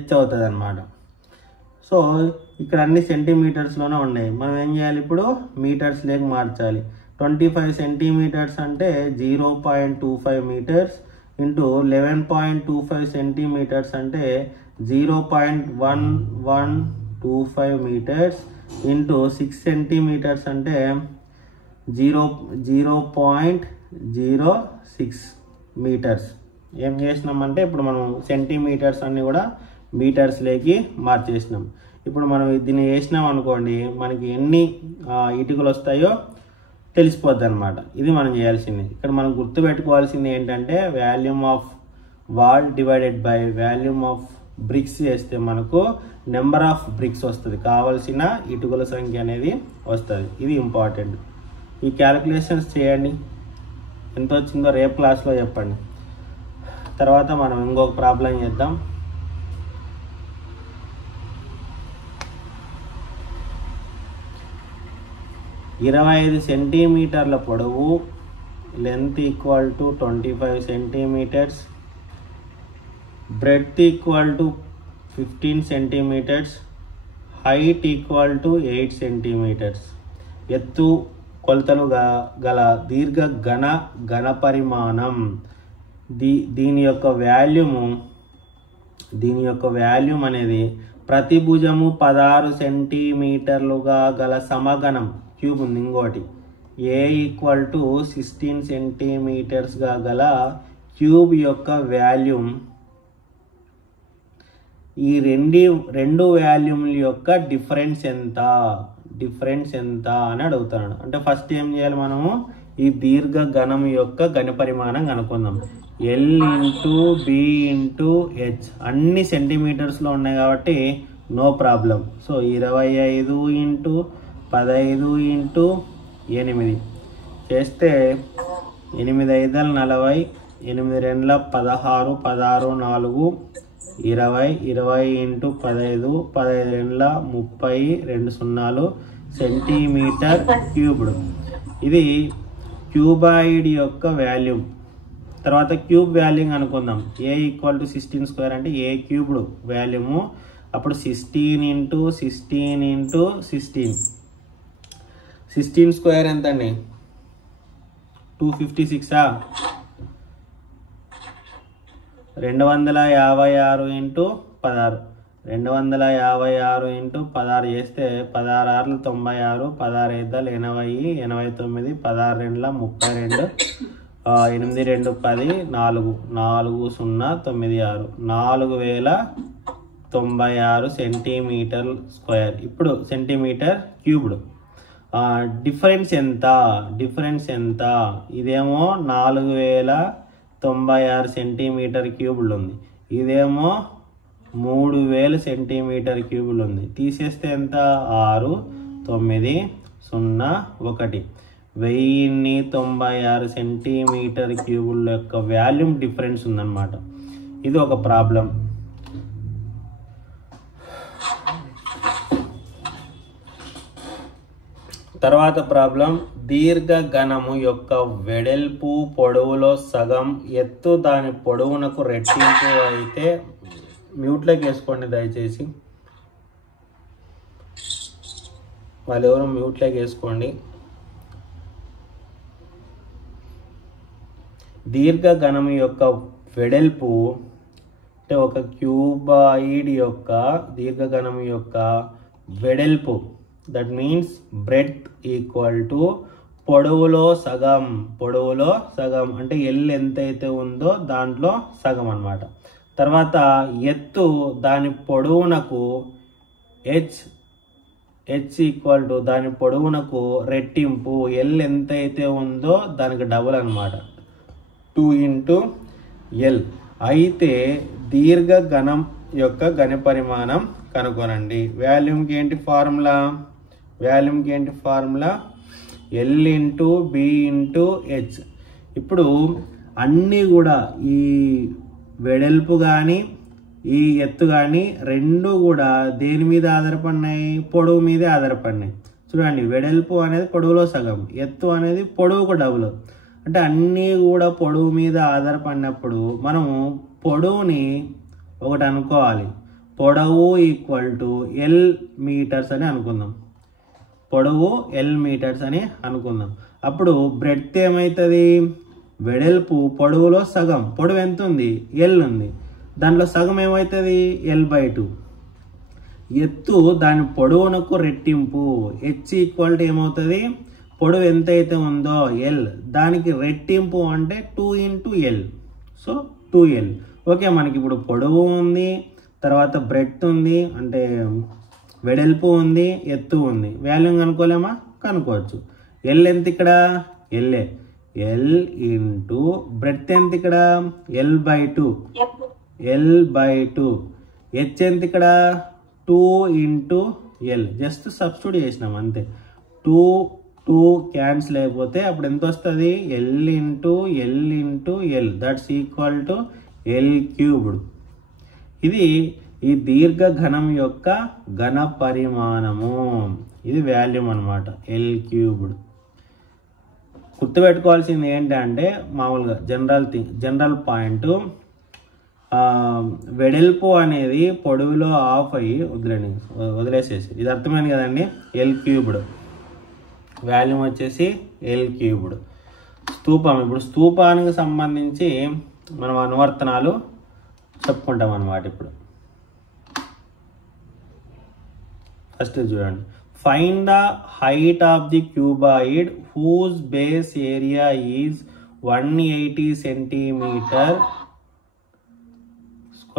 H అవుతుంది అన్నమాట. సో ఇక్కడ అన్ని సెంటీమీటర్స్లోనే ఉన్నాయి. మనం ఏం చేయాలి? ఇప్పుడు మీటర్స్ లేక మార్చాలి. 25 సెంటీమీటర్స్ అంటే 0.25 మీటర్స్ ఇంటూ 11.25 సెంటీమీటర్స్ అంటే 0.1125 మీటర్స్ ఇంటూ 6 సెంటీమీటర్స్ అంటే 0.06 మీటర్స్. ఏం చేసినామంటే ఇప్పుడు మనం సెంటీమీటర్స్ అన్ని కూడా మీటర్స్ లేకి మార్చేసినాం. ఇప్పుడు మనం దీన్ని వేసినాం అనుకోండి, మనకి ఎన్ని ఇటుకలు వస్తాయో తెలిసిపోద్ది అనమాట. ఇది మనం చేయాల్సింది. ఇక్కడ మనం గుర్తుపెట్టుకోవాల్సింది ఏంటంటే volume of wall divided by volume of bricks చేస్తే మనకు నెంబర్ ఆఫ్ బ్రిక్స్ వస్తుంది, కావాల్సిన ఇటుకల సంఖ్య అనేది వస్తుంది. ఇది ఇంపార్టెంట్. ఈ క్యాలిక్యులేషన్స్ చేయండి, ఎంత వచ్చిందో రేపు క్లాస్లో చెప్పండి. తర్వాత మనం ఇంకొక ప్రాబ్లం చేద్దాం. (25 సెంటీమీటర్ల పొడవు, length equal to 25 centimetres, breadth equal to 15 centimetres, height equal to 8 centimetres). ఎత్తు కొలతలు గల దీర్ఘ ఘనపరిమాణం దీని యొక్క వాల్యూమ్ అనేది ప్రతి భుజము 16 సెంటీమీటర్లుగా గల సమఘనం క్యూబ్ ఉంది. ఇంకోటి A ఈక్వల్ టు 16 సెంటీమీటర్స్గా గల క్యూబ్ యొక్క వాల్యూమ్. ఈ రెండు వాల్యూమ్ల యొక్క డిఫరెన్స్ ఎంత అని అడుగుతాడు. అంటే ఫస్ట్ ఏం చేయాలి? మనము ఈ దీర్ఘ ఘనం యొక్క ఘనపరిమాణం కనుక్కుందాం. L into B into H అన్ని సెంటీమీటర్స్లో ఉన్నాయి కాబట్టి no problem. So 25 into 15 into 8 చేస్తే 8 5 40, 8 2 16, 16 4 20, 20 ఇంటూ 15, 15 2 30, 2 సున్నాలు సెంటీమీటర్ క్యూబ్డ్. ఇది క్యూబాయిడ్ యొక్క వాల్యూమ్. తర్వాత క్యూబ్ వాల్యూమ్ అనుకుందాం. A ఈక్వల్ టు 16 స్క్వేర్ అంటే A క్యూబ్డ్ వాల్యూము. అప్పుడు 16 ఇంటూ 16 ఇంటూ 16 స్క్వేర్ ఎంత అండి? 256. 256 ఇంటూ 16, 256 ఇంటూ 16 చేస్తే 16 6 96, 16 5 80, 89, 16 2 32, 8 2 10, 4 4 0 9 6 4096 సెంటీమీటర్ స్క్వేర్. ఇప్పుడు సెంటీమీటర్ క్యూబ్డ్. డిఫరెన్స్ ఎంత? ఇదేమో 4096 సెంటీమీటర్ క్యూబ్లు ఉంది, ఇదేమో 3000 సెంటీమీటర్ క్యూబ్లు ఉంది. తీసేస్తే ఎంత? 6 9 0 1. 1096 సెంటీమీటర్ క్యూబుల యొక్క వాల్యూమ్ డిఫరెన్స్ ఉందన్నమాట. ఇది ఒక ప్రాబ్లం. తర్వాత ప్రాబ్లం, దీర్ఘ ఘనము యొక్క వెడల్పు పొడవులో సగం ఎత్తు దాని పొడవునకు రెట్టింపు అయితే. మ్యూట్లోకి వేసుకోండి దయచేసి, వాళ్ళు ఎవరు మ్యూట్లోకి వేసుకోండి. దీర్ఘ ఘనము యొక్క వెడల్పు అంటే ఒక క్యూబాయిడ్ యొక్క దీర్ఘఘనము యొక్క వెడల్పు, that means breadth equal to పొడవులో సగం అంటే ఎల్ ఎంతైతే ఉందో దాంట్లో సగం అన్నమాట. తర్వాత ఎత్తు దాని పొడవునకు హెచ్ ఈక్వల్ టు దాని పొడవునకు రెట్టింపు ఎల్ ఎంత అయితే ఉందో దానికి డబుల్ అనమాట, 2 ఇంటూ ఎల్. అయితే దీర్ఘ ఘనం యొక్క ఘన పరిమాణం కనుగొనండి. వాల్యూమ్కి ఏంటి formula, L into B into H. ఇప్పుడు అన్నీ కూడా ఈ వెడల్పు కానీ ఈ ఎత్తు కానీ రెండు కూడా దేని మీద ఆధారపడినాయి, పొడవు మీదే ఆధారపడినాయి. చూడండి, వెడల్పు అనేది పొడవులో సగం, ఎత్తు అనేది పొడవుకు డబుల్. అంటే అన్నీ కూడా పొడవు మీద ఆధారపడినప్పుడు మనము పొడవుని ఒకటి అనుకోవాలి, పొడవు ఈక్వల్ టు ఎల్ మీటర్స్ అని అనుకుందాం. పొడవు ఎల్ మీటర్స్ అని అనుకుందాం. అప్పుడు బ్రెడ్త్ ఏమవుతుంది, వెడల్పు పొడవులో సగం, పొడవు ఎంత ఉంది, ఎల్ ఉంది, దాంట్లో సగం ఏమవుతుంది, L/2. ఎత్తు దాని పొడవునకు రెట్టింపు, హెచ్ ఈక్వల్ టు ఏమవుతుంది, పొడవు ఎంత అయితే ఉందో ఎల్, దానికి రెట్టింపు అంటే 2 into L. So 2L. Okay, మనకి ఇప్పుడు పొడవు ఉంది, తర్వాత బ్రెడ్త్ ఉంది, అంటే వెడల్పు ఉంది, ఎత్తు ఉంది. వాల్యూ కనుక్కోలేమా, కనుక్కోవచ్చు. ఎల్ ఎంత ఇక్కడ, ఎల్ఏ, ఎల్ ఇంటూ బ్రెడ్త్ ఎంత ఇక్కడ, L/2, హెచ్ ఎంత ఇక్కడ 2 ఇంటూ ఎల్. జస్ట్ సబ్స్టిట్యూట్ చేసినాం అంతే. 2 క్యాన్సిల్ అయిపోతే అప్పుడు ఎంత వస్తుంది, L into L, that's equal to L3. ఇది ఈ దీర్ఘ ఘనం యొక్క ఘన పరిమాణము, ఇది వాల్యూమ్ అనమాట, L3. గుర్తుపెట్టుకోవాల్సింది ఏంటంటే మామూలుగా జనరల్ పాయింట్, వెడల్పు అనేది పొడవులో ఆఫ్ అయ్యి వదిలేసేసి, ఇది అర్థమైంది కదండి. L3 వాల్యూమ్ వచ్చేసి L3. స్తూపం, ఇప్పుడు స్తూపానికి సంబంధించి మనం అనువర్తనాలు చెప్పుకుంటాం అన్నమాట. ఇప్పుడు ఫస్ట్ చూడండి, find the height of the cuboid whose base area is 180 centimetre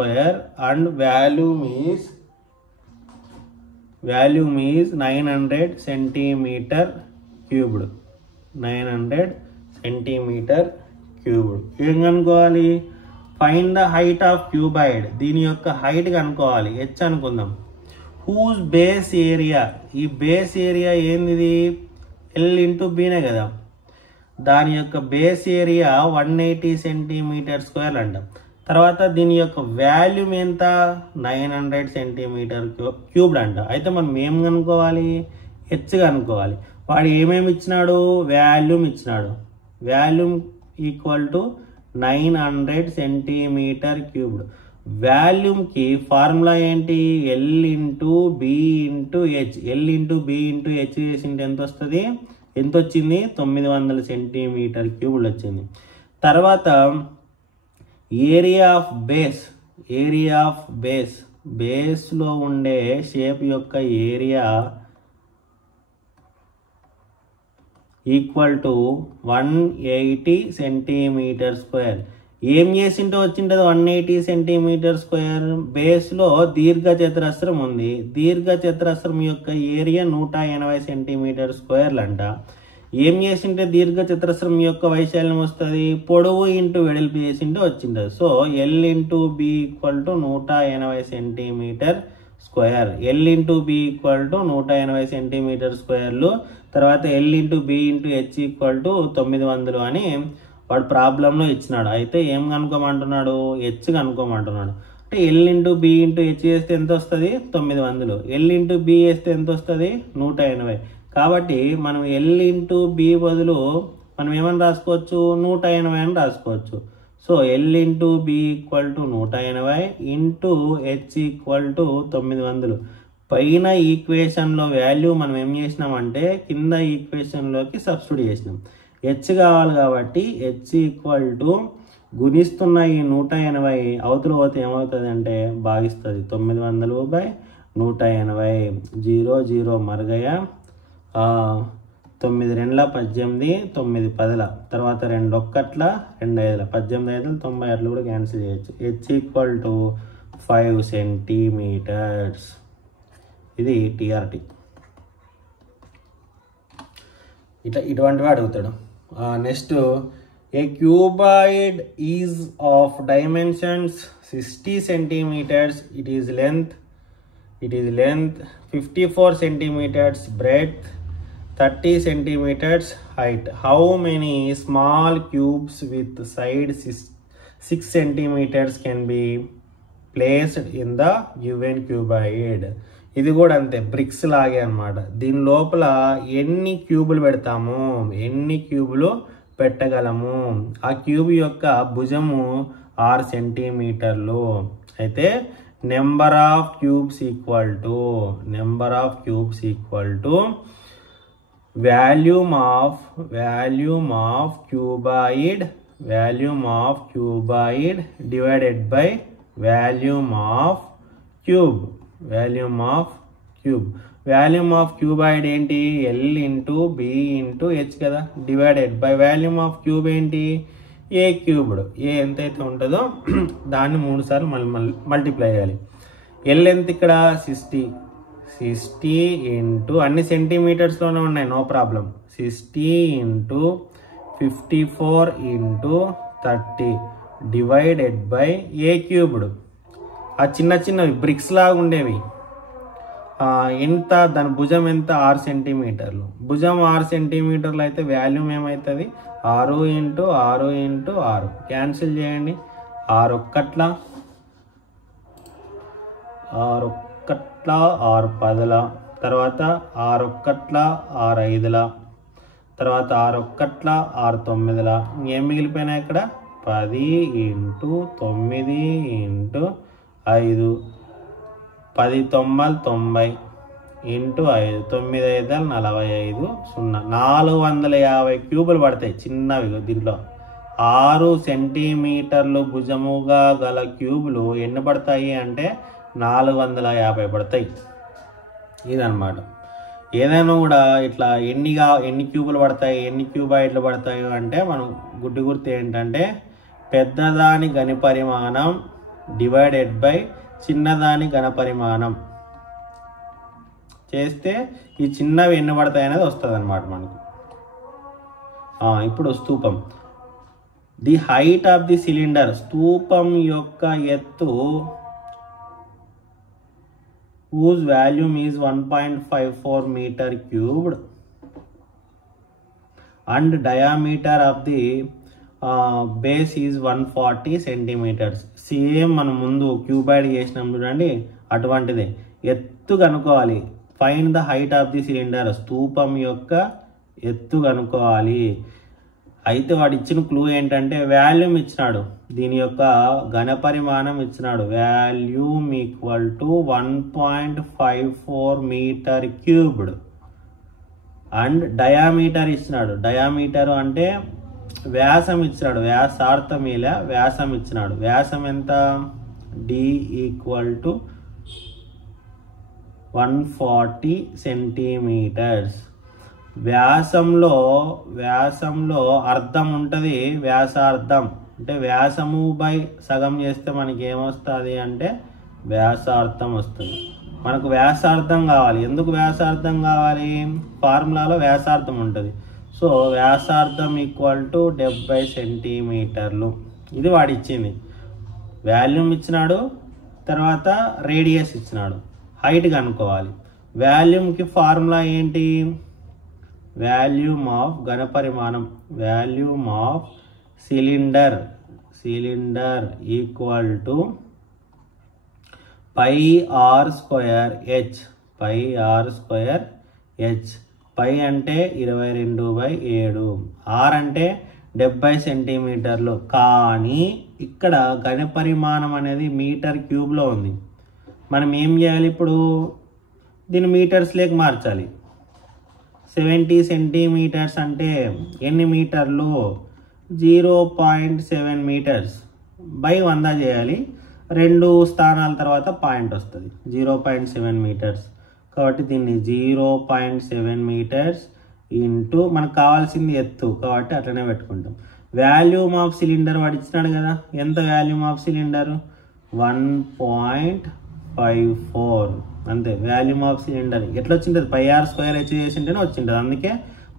square and volume is 900 centimeter cubed. 900 centimeter cubed. ఏం కనుక్కోవాలి, find the height of cuboid, దీని యొక్క హైట్ కనుక్కోవాలి, హెచ్ అనుకుందాం. హూజ్ బేస్ ఏరియా, ఈ బేస్ ఏరియా ఏంది, L into బీనే కదా, దాని యొక్క బేస్ ఏరియా 180 సెంటీమీటర్ స్క్వేర్ అంటాం. తర్వాత దీని యొక్క వాల్యూమ్ ఎంత, 900 సెంటీమీటర్ క్యూబ్డ్ అంట. అయితే మనం ఏం కనుక్కోవాలి, హెచ్ కనుక్కోవాలి. వాడు ఏమేమి ఇచ్చినాడు, వాల్యూమ్ ఇచ్చినాడు. Volume equal to 900 centimetre cubed. వాల్యూమ్కి ఫార్ములా ఏంటి, L into B into H. L into B into H చేసింటే ఎంత వస్తుంది, ఎంత వచ్చింది, 900 సెంటీమీటర్ క్యూబ్డ్ వచ్చింది. తర్వాత ఏరియా ఆఫ్ బేస్లో ఉండే షేప్ యొక్క area equal to 180 centimetre square. ఏం చేసింటే వచ్చింటుంది 180 సెంటీమీటర్ స్క్వేర్, బేస్లో దీర్ఘ చతురస్రం ఉంది, దీర్ఘ చతురస్రం యొక్క ఏరియా 180 సెంటీమీటర్ స్క్వేర్లు అంట. ఏం చేసింటే దీర్ఘ చతురస్రం యొక్క వైశాల్యం వస్తుంది, పొడవు ఇంటూ వెడల్పు చేసింటే వచ్చింటుంది. So L into B equal to 180 centimetre square. L into B equal to 180 centimetre స్క్వేర్లు. తర్వాత L into B into H equal to 900 అని వాడు ప్రాబ్లంలో ఇచ్చినాడు. అయితే ఏం కనుక్కోమంటున్నాడు, హెచ్ కనుక్కోమంటున్నాడు. అంటే L into B into H చేస్తే ఎంత వస్తుంది, 900. ఎల్ ఇంటూ బి వేస్తే ఎంత వస్తుంది, 180. కాబట్టి మనం ఎల్ ఇంటూ బి బదులు మనం ఏమని రాసుకోవచ్చు, 180 అని రాసుకోవచ్చు. So L into B equal to 180 into H equal to 900. పైన ఈక్వేషన్లో వాల్యూ మనం ఏం చేసినామంటే కింద ఈక్వేషన్లోకి సబ్స్టిట్యూట్ చేసినాం. హెచ్ కావాలి కాబట్టి హెచ్ ఈక్వల్ టు గుణిస్తున్న ఈ 180 అవతల పోతే ఏమవుతుంది అంటే భాగిస్తుంది. 900/180. 0 0 మరగయ, 9 2 18, 9 10. తర్వాత 2 1 2 5, 18 5 90 అట్లా కూడా క్యాన్సిల్ చేయొచ్చు. H equal to 5 centimetres. ఇది టీఆర్టీ. ఇటువంటివి అడుగుతాడు. Next, a cuboid is of dimensions 60 centimeters, it is length 54 centimeters breadth, 30 centimeters height. How many small cubes with side 6 centimeters can be placed in the given cuboid? ఇది కూడా అంతే, bricks లాగే అన్నమాట. దీని లోపల ఎన్ని క్యూబులు పెడతాము, ఎన్ని క్యూబులు పెట్టగలము. ఆ క్యూబ్ యొక్క భుజము 6 సెంటీమీటర్లు అయితే number of cubes equal to volume of cuboid divided by volume of cube. Volume of cuboid ఏంటి, L into B into H కదా, divided by volume of cube ఏంటి, ఏ క్యూబ్డ్. ఏ ఎంతైతే ఉంటుందో దాన్ని 3 సార్లు మల్టిప్లై చేయాలి. ఎల్ ఎంత ఇక్కడ 60 ఇంటూ అన్ని సెంటీమీటర్స్లోనే ఉన్నాయి, no problem. 60 into 54 into 30 divided by a cubed. ఆ చిన్న చిన్నవి బ్రిక్స్ లాగా ఉండేవి ఎంత, దాని భుజం ఎంత 6 సెంటీమీటర్లు. భుజం 6 సెంటీమీటర్లు అయితే వాల్యూమ్ ఏమవుతుంది 6 ఇంటూ 6 ఇంటూ 6. క్యాన్సిల్ చేయండి. 6 ఒక్కట్ల 6 పదల, తర్వాత 6 ఒక్కట్ల 6 ఐదుల, తర్వాత 6 ఒక్కట్ల 6 తొమ్మిదిల. ఏం మిగిలిపోయినాయి ఇక్కడ 10 ఇంటూ 9 ఇంటూ 5, 10 9 90 ఇంటూ 5, 9 5 45, 0 450 క్యూబులు పడతాయి చిన్నవి. దీంట్లో 6 సెంటీమీటర్లు భుజముగా గల క్యూబులు ఎన్ని పడతాయి అంటే 450 పడతాయి. ఇదన్నమాట. ఏదైనా కూడా ఇట్లా ఎన్ని క్యూబులు పడతాయి, ఎన్ని క్యూబాయిడ్లు పడతాయి అంటే మనం గుర్తు ఏంటంటే పెద్దదాని ఘనపరిమాణం డివైడెడ్ బై చిన్నదాని ఘనపరిమాణం చేస్తే ఈ చిన్నవి ఎన్ని పడతాయి అనేది వస్తుంది అనమాట మనకు. ఇప్పుడు స్తూపం. The height of the cylinder, స్తూపం యొక్క ఎత్తు whose volume is 1.54 meter cubed and diameter of the base is 140 centimeters. Same మనం ముందు క్యూబాయిడ్ చేసినాం చూడండి, అటువంటిదే. ఎత్తు కనుక్కోవాలి. Find the height of the cylinder, స్తూపం యొక్క ఎత్తు కనుక్కోవాలి. అయితే వాడు ఇచ్చిన క్లూ ఏంటంటే వాల్యూమ్ ఇచ్చినాడు, దీని యొక్క ఘనపరిమాణం ఇచ్చినాడు. Volume equal to 1.54 metre cubed and diameter ఇచ్చినాడు. డయామీటర్ అంటే వ్యాసం ఇచ్చినాడు, వ్యాసార్థం ఇలా వ్యాసం ఇచ్చినాడు. వ్యాసం ఎంత, డి ఈక్వల్ టు 140 సెంటీమీటర్స్. వ్యాసంలో అర్థం ఉంటుంది, వ్యాసార్థం అంటే వ్యాసము బై సగం చేస్తే మనకి ఏమొస్తుంది అంటే వ్యాసార్థం వస్తుంది. మనకు వ్యాసార్థం కావాలి. ఎందుకు వ్యాసార్థం కావాలి, ఫార్ములాలో వ్యాసార్థం ఉంటుంది. సో వ్యాసార్థం ఈక్వల్ టు 70 సెంటీమీటర్లు. ఇది వాడు ఇచ్చింది. వాల్యూమ్ ఇచ్చినాడు, తర్వాత రేడియస్ ఇచ్చినాడు, హైట్ కనుక్కోవాలి. వాల్యూమ్కి ఫార్ములా ఏంటి, వాల్యూమ్ ఆఫ్ ఘనపరిమాణం, volume of cylinder equal to πr square H. Pi అంటే 22/7, ఆర్ అంటే 70 సెంటీమీటర్లు. కానీ ఇక్కడ ఘనపరిమాణం అనేది మీటర్ క్యూబ్లో ఉంది. మనం ఏం చేయాలి, ఇప్పుడు దీన్ని మీటర్స్ లేక మార్చాలి. 70 సెంటీమీటర్స్ అంటే ఎన్ని మీటర్లు, 0.7 మీటర్స్ బై 100 చేయాలి. 2 స్థానాల తర్వాత పాయింట్ వస్తుంది, 0.7 మీటర్స్. కాబట్టి దీన్ని 0.7 మీటర్స్ ఇంటూ మనకు కావాల్సింది ఎత్తు కాబట్టి అట్లనే పెట్టుకుంటాం. వాల్యూమ్ ఆఫ్ సిలిండర్ వాడు ఇచ్చినాడు కదా, ఎంత వాల్యూమ్ ఆఫ్ సిలిండర్ 1.54 అంతే. వాల్యూమ్ ఆఫ్ సిలిండర్ ఎట్లా వచ్చింటుంది, πr² హెచ్ చేసింటేనే వచ్చింటుంది. అందుకే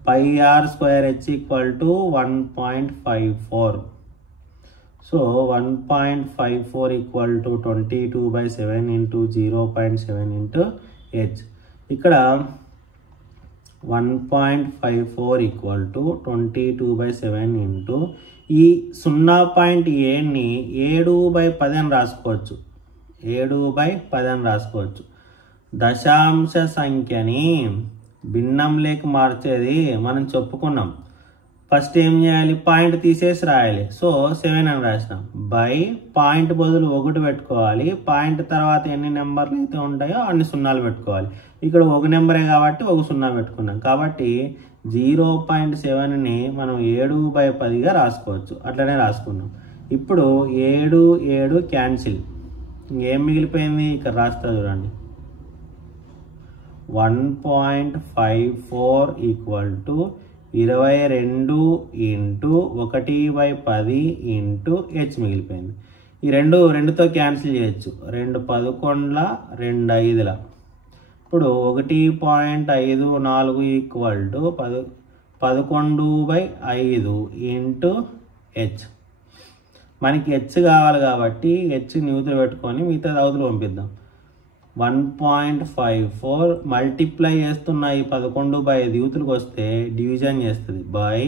pi r square h equal to 1.54. So 1.54 equal to 22/7 into 0.7 into h. ఇక్కడ 1.54 equal to 22/7 into ఈ 0.7ని 7/10 అని రాసుకోవచ్చు. 7/10 అని రాసుకోవచ్చు. దశాంశ సంఖ్యని భిన్నంలోకి మార్చేది మనం చెప్పుకున్నాం. ఫస్ట్ ఏం చేయాలి, పాయింట్ తీసేసి రాయాలి. సో 7 అని రాసినాం. బై పాయింట్ బదులు 1 పెట్టుకోవాలి. పాయింట్ తర్వాత ఎన్ని నెంబర్లు అయితే ఉంటాయో అన్ని సున్నాలు పెట్టుకోవాలి. ఇక్కడ ఒక నెంబరే కాబట్టి ఒక 0 పెట్టుకున్నాం. కాబట్టి 0.7ని మనం 7/10గా రాసుకోవచ్చు. అట్లనే రాసుకున్నాం. ఇప్పుడు 7 7 క్యాన్సిల్. ఇంకేం మిగిలిపోయింది ఇక్కడ రాస్తా చూడండి. 1.54 equal to 22 into 1/10 into h మిగిలిపోయింది. ఈ రెండుతో క్యాన్సిల్ చేయొచ్చు. 2 11ల 2 5ల. ఇప్పుడు 1.54 ఈక్వల్ టు 11/5 ఇంటూ h. మనకి h కావాలి కాబట్టి h న్యూతులు పెట్టుకొని మిగతా అవతలు పంపిద్దాం. 1.54 మల్టిప్లై చేస్తున్న ఈ 11/5 యూతులకు వస్తే డివిజన్ చేస్తుంది. బై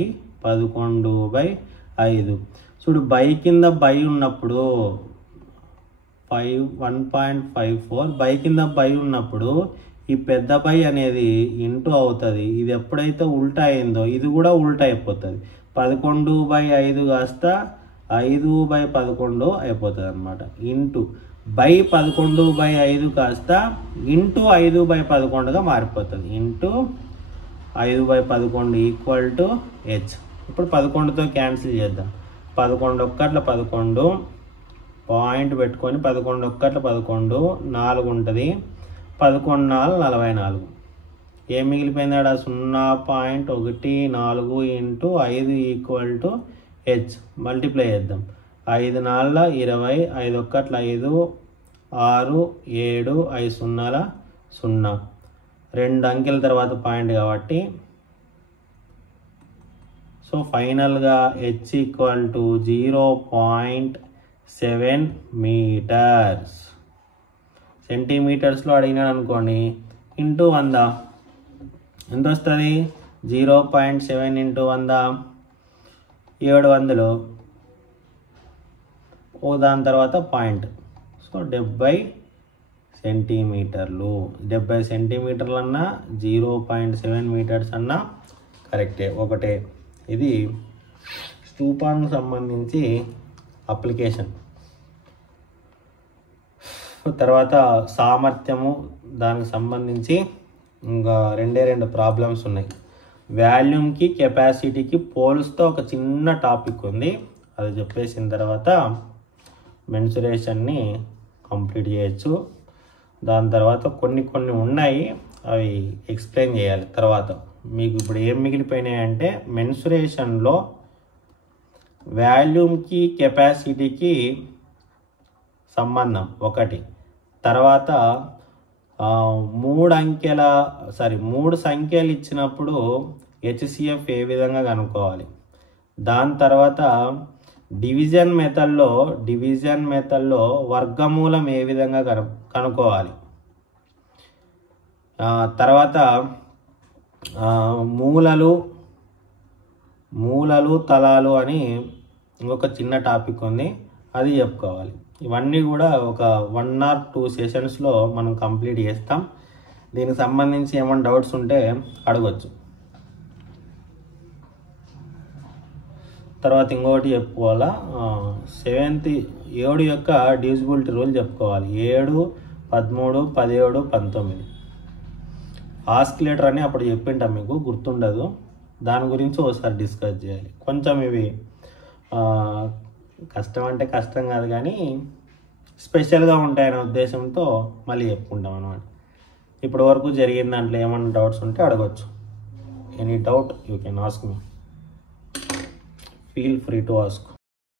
11/5. చూడు బై కింద బై ఉన్నప్పుడు 1.54 బై కింద బై ఉన్నప్పుడు ఈ పెద్ద బై అనేది ఇంటూ అవుతుంది. ఇది ఎప్పుడైతే ఉల్టా అయిందో ఇది కూడా ఉల్టా అయిపోతుంది. 11/5 కాస్త 5/11 అయిపోతుంది అనమాట. ఇంటూ బై 11/5 కాస్త ఇంటూ 5/11గా మారిపోతుంది. Into 5/11 equal to h. ఇప్పుడు 11తో క్యాన్సిల్ చేద్దాం. 11 ఒక్కట్ల 11 పాయింట్ పెట్టుకొని 11 ఒక్కట్ల 11 4 ఉంటుంది. 11 4 44. ఏం మిగిలిపోయింది ఆడ 0.14 into 5 equal to h. Multiply చేద్దాం. 5 4 20, 5 ఒక్కట్ల 5, 6 7, 5 0 0. 2 అంకెల తర్వాత పాయింట్ కాబట్టి సో ఫైనల్గా h ఈక్వల్ టు 0.7 మీటర్స్. సెంటీమీటర్స్లో అడిగినాడు అనుకోండి ఇంటూ 100 ఎంత వస్తుంది? 0.7 ఇంటూ 100 700. దాని తర్వాత పాయింట్. సో 70 సెంటీమీటర్లు. 70 సెంటీమీటర్లు అన్నా 0.7 మీటర్స్ అన్నా కరెక్టే, ఒకటే. ఇది స్తూపానికి సంబంధించి అప్లికేషన్. తర్వాత సామర్థ్యము దానికి సంబంధించి ఇంకా 2 ప్రాబ్లమ్స్ ఉన్నాయి. వాల్యూమ్కి కెపాసిటీకి పోలుస్తూ ఒక చిన్న టాపిక్ ఉంది. అది చెప్పేసిన తర్వాత మెన్సురేషన్ని కంప్లీట్ చేయొచ్చు. దాని తర్వాత కొన్ని ఉన్నాయి, అవి ఎక్స్ప్లెయిన్ చేయాలి. తర్వాత మీకు ఇప్పుడు ఏం మిగిలిపోయినాయి అంటే మెన్సురేషన్లో వాల్యూమ్కి కెపాసిటీకి సంబంధం ఒకటి. తర్వాత 3 సంఖ్యలు ఇచ్చినప్పుడు HCF ఏ విధంగా కనుక్కోవాలి. దాని తర్వాత డివిజన్ మెథడ్లో వర్గమూలం ఏ విధంగా కనుక్కోవాలి. తర్వాత మూలలు తలాలు అని ఇంకొక చిన్న టాపిక్ ఉంది, అది చెప్పుకోవాలి. ఇవన్నీ కూడా ఒక 1 or 2 సెషన్స్లో మనం కంప్లీట్ చేస్తాం. దీనికి సంబంధించి ఏమైనా డౌట్స్ ఉంటే అడగచ్చు. తర్వాత ఇంకోటి చెప్పుకోవాలా, 7 యొక్క డివిజిబిలిటీ రూల్ చెప్పుకోవాలి. 7 13 17 19. ఆస్కిలేటర్ అని అప్పుడు చెప్పింటాం, మీకు గుర్తుండదు. దాని గురించి ఒకసారి డిస్కస్ చేయాలి. కొంచెం ఇవి కష్టం అంటే కష్టం కాదు కానీ స్పెషల్గా ఉంటాయనే ఉద్దేశంతో మళ్ళీ చెప్పుకుంటాం అన్నమాట. ఇప్పటి వరకు జరిగిన దాంట్లో ఏమైనా డౌట్స్ ఉంటే అడగచ్చు. Any doubt you can ask me. Feel free to ask.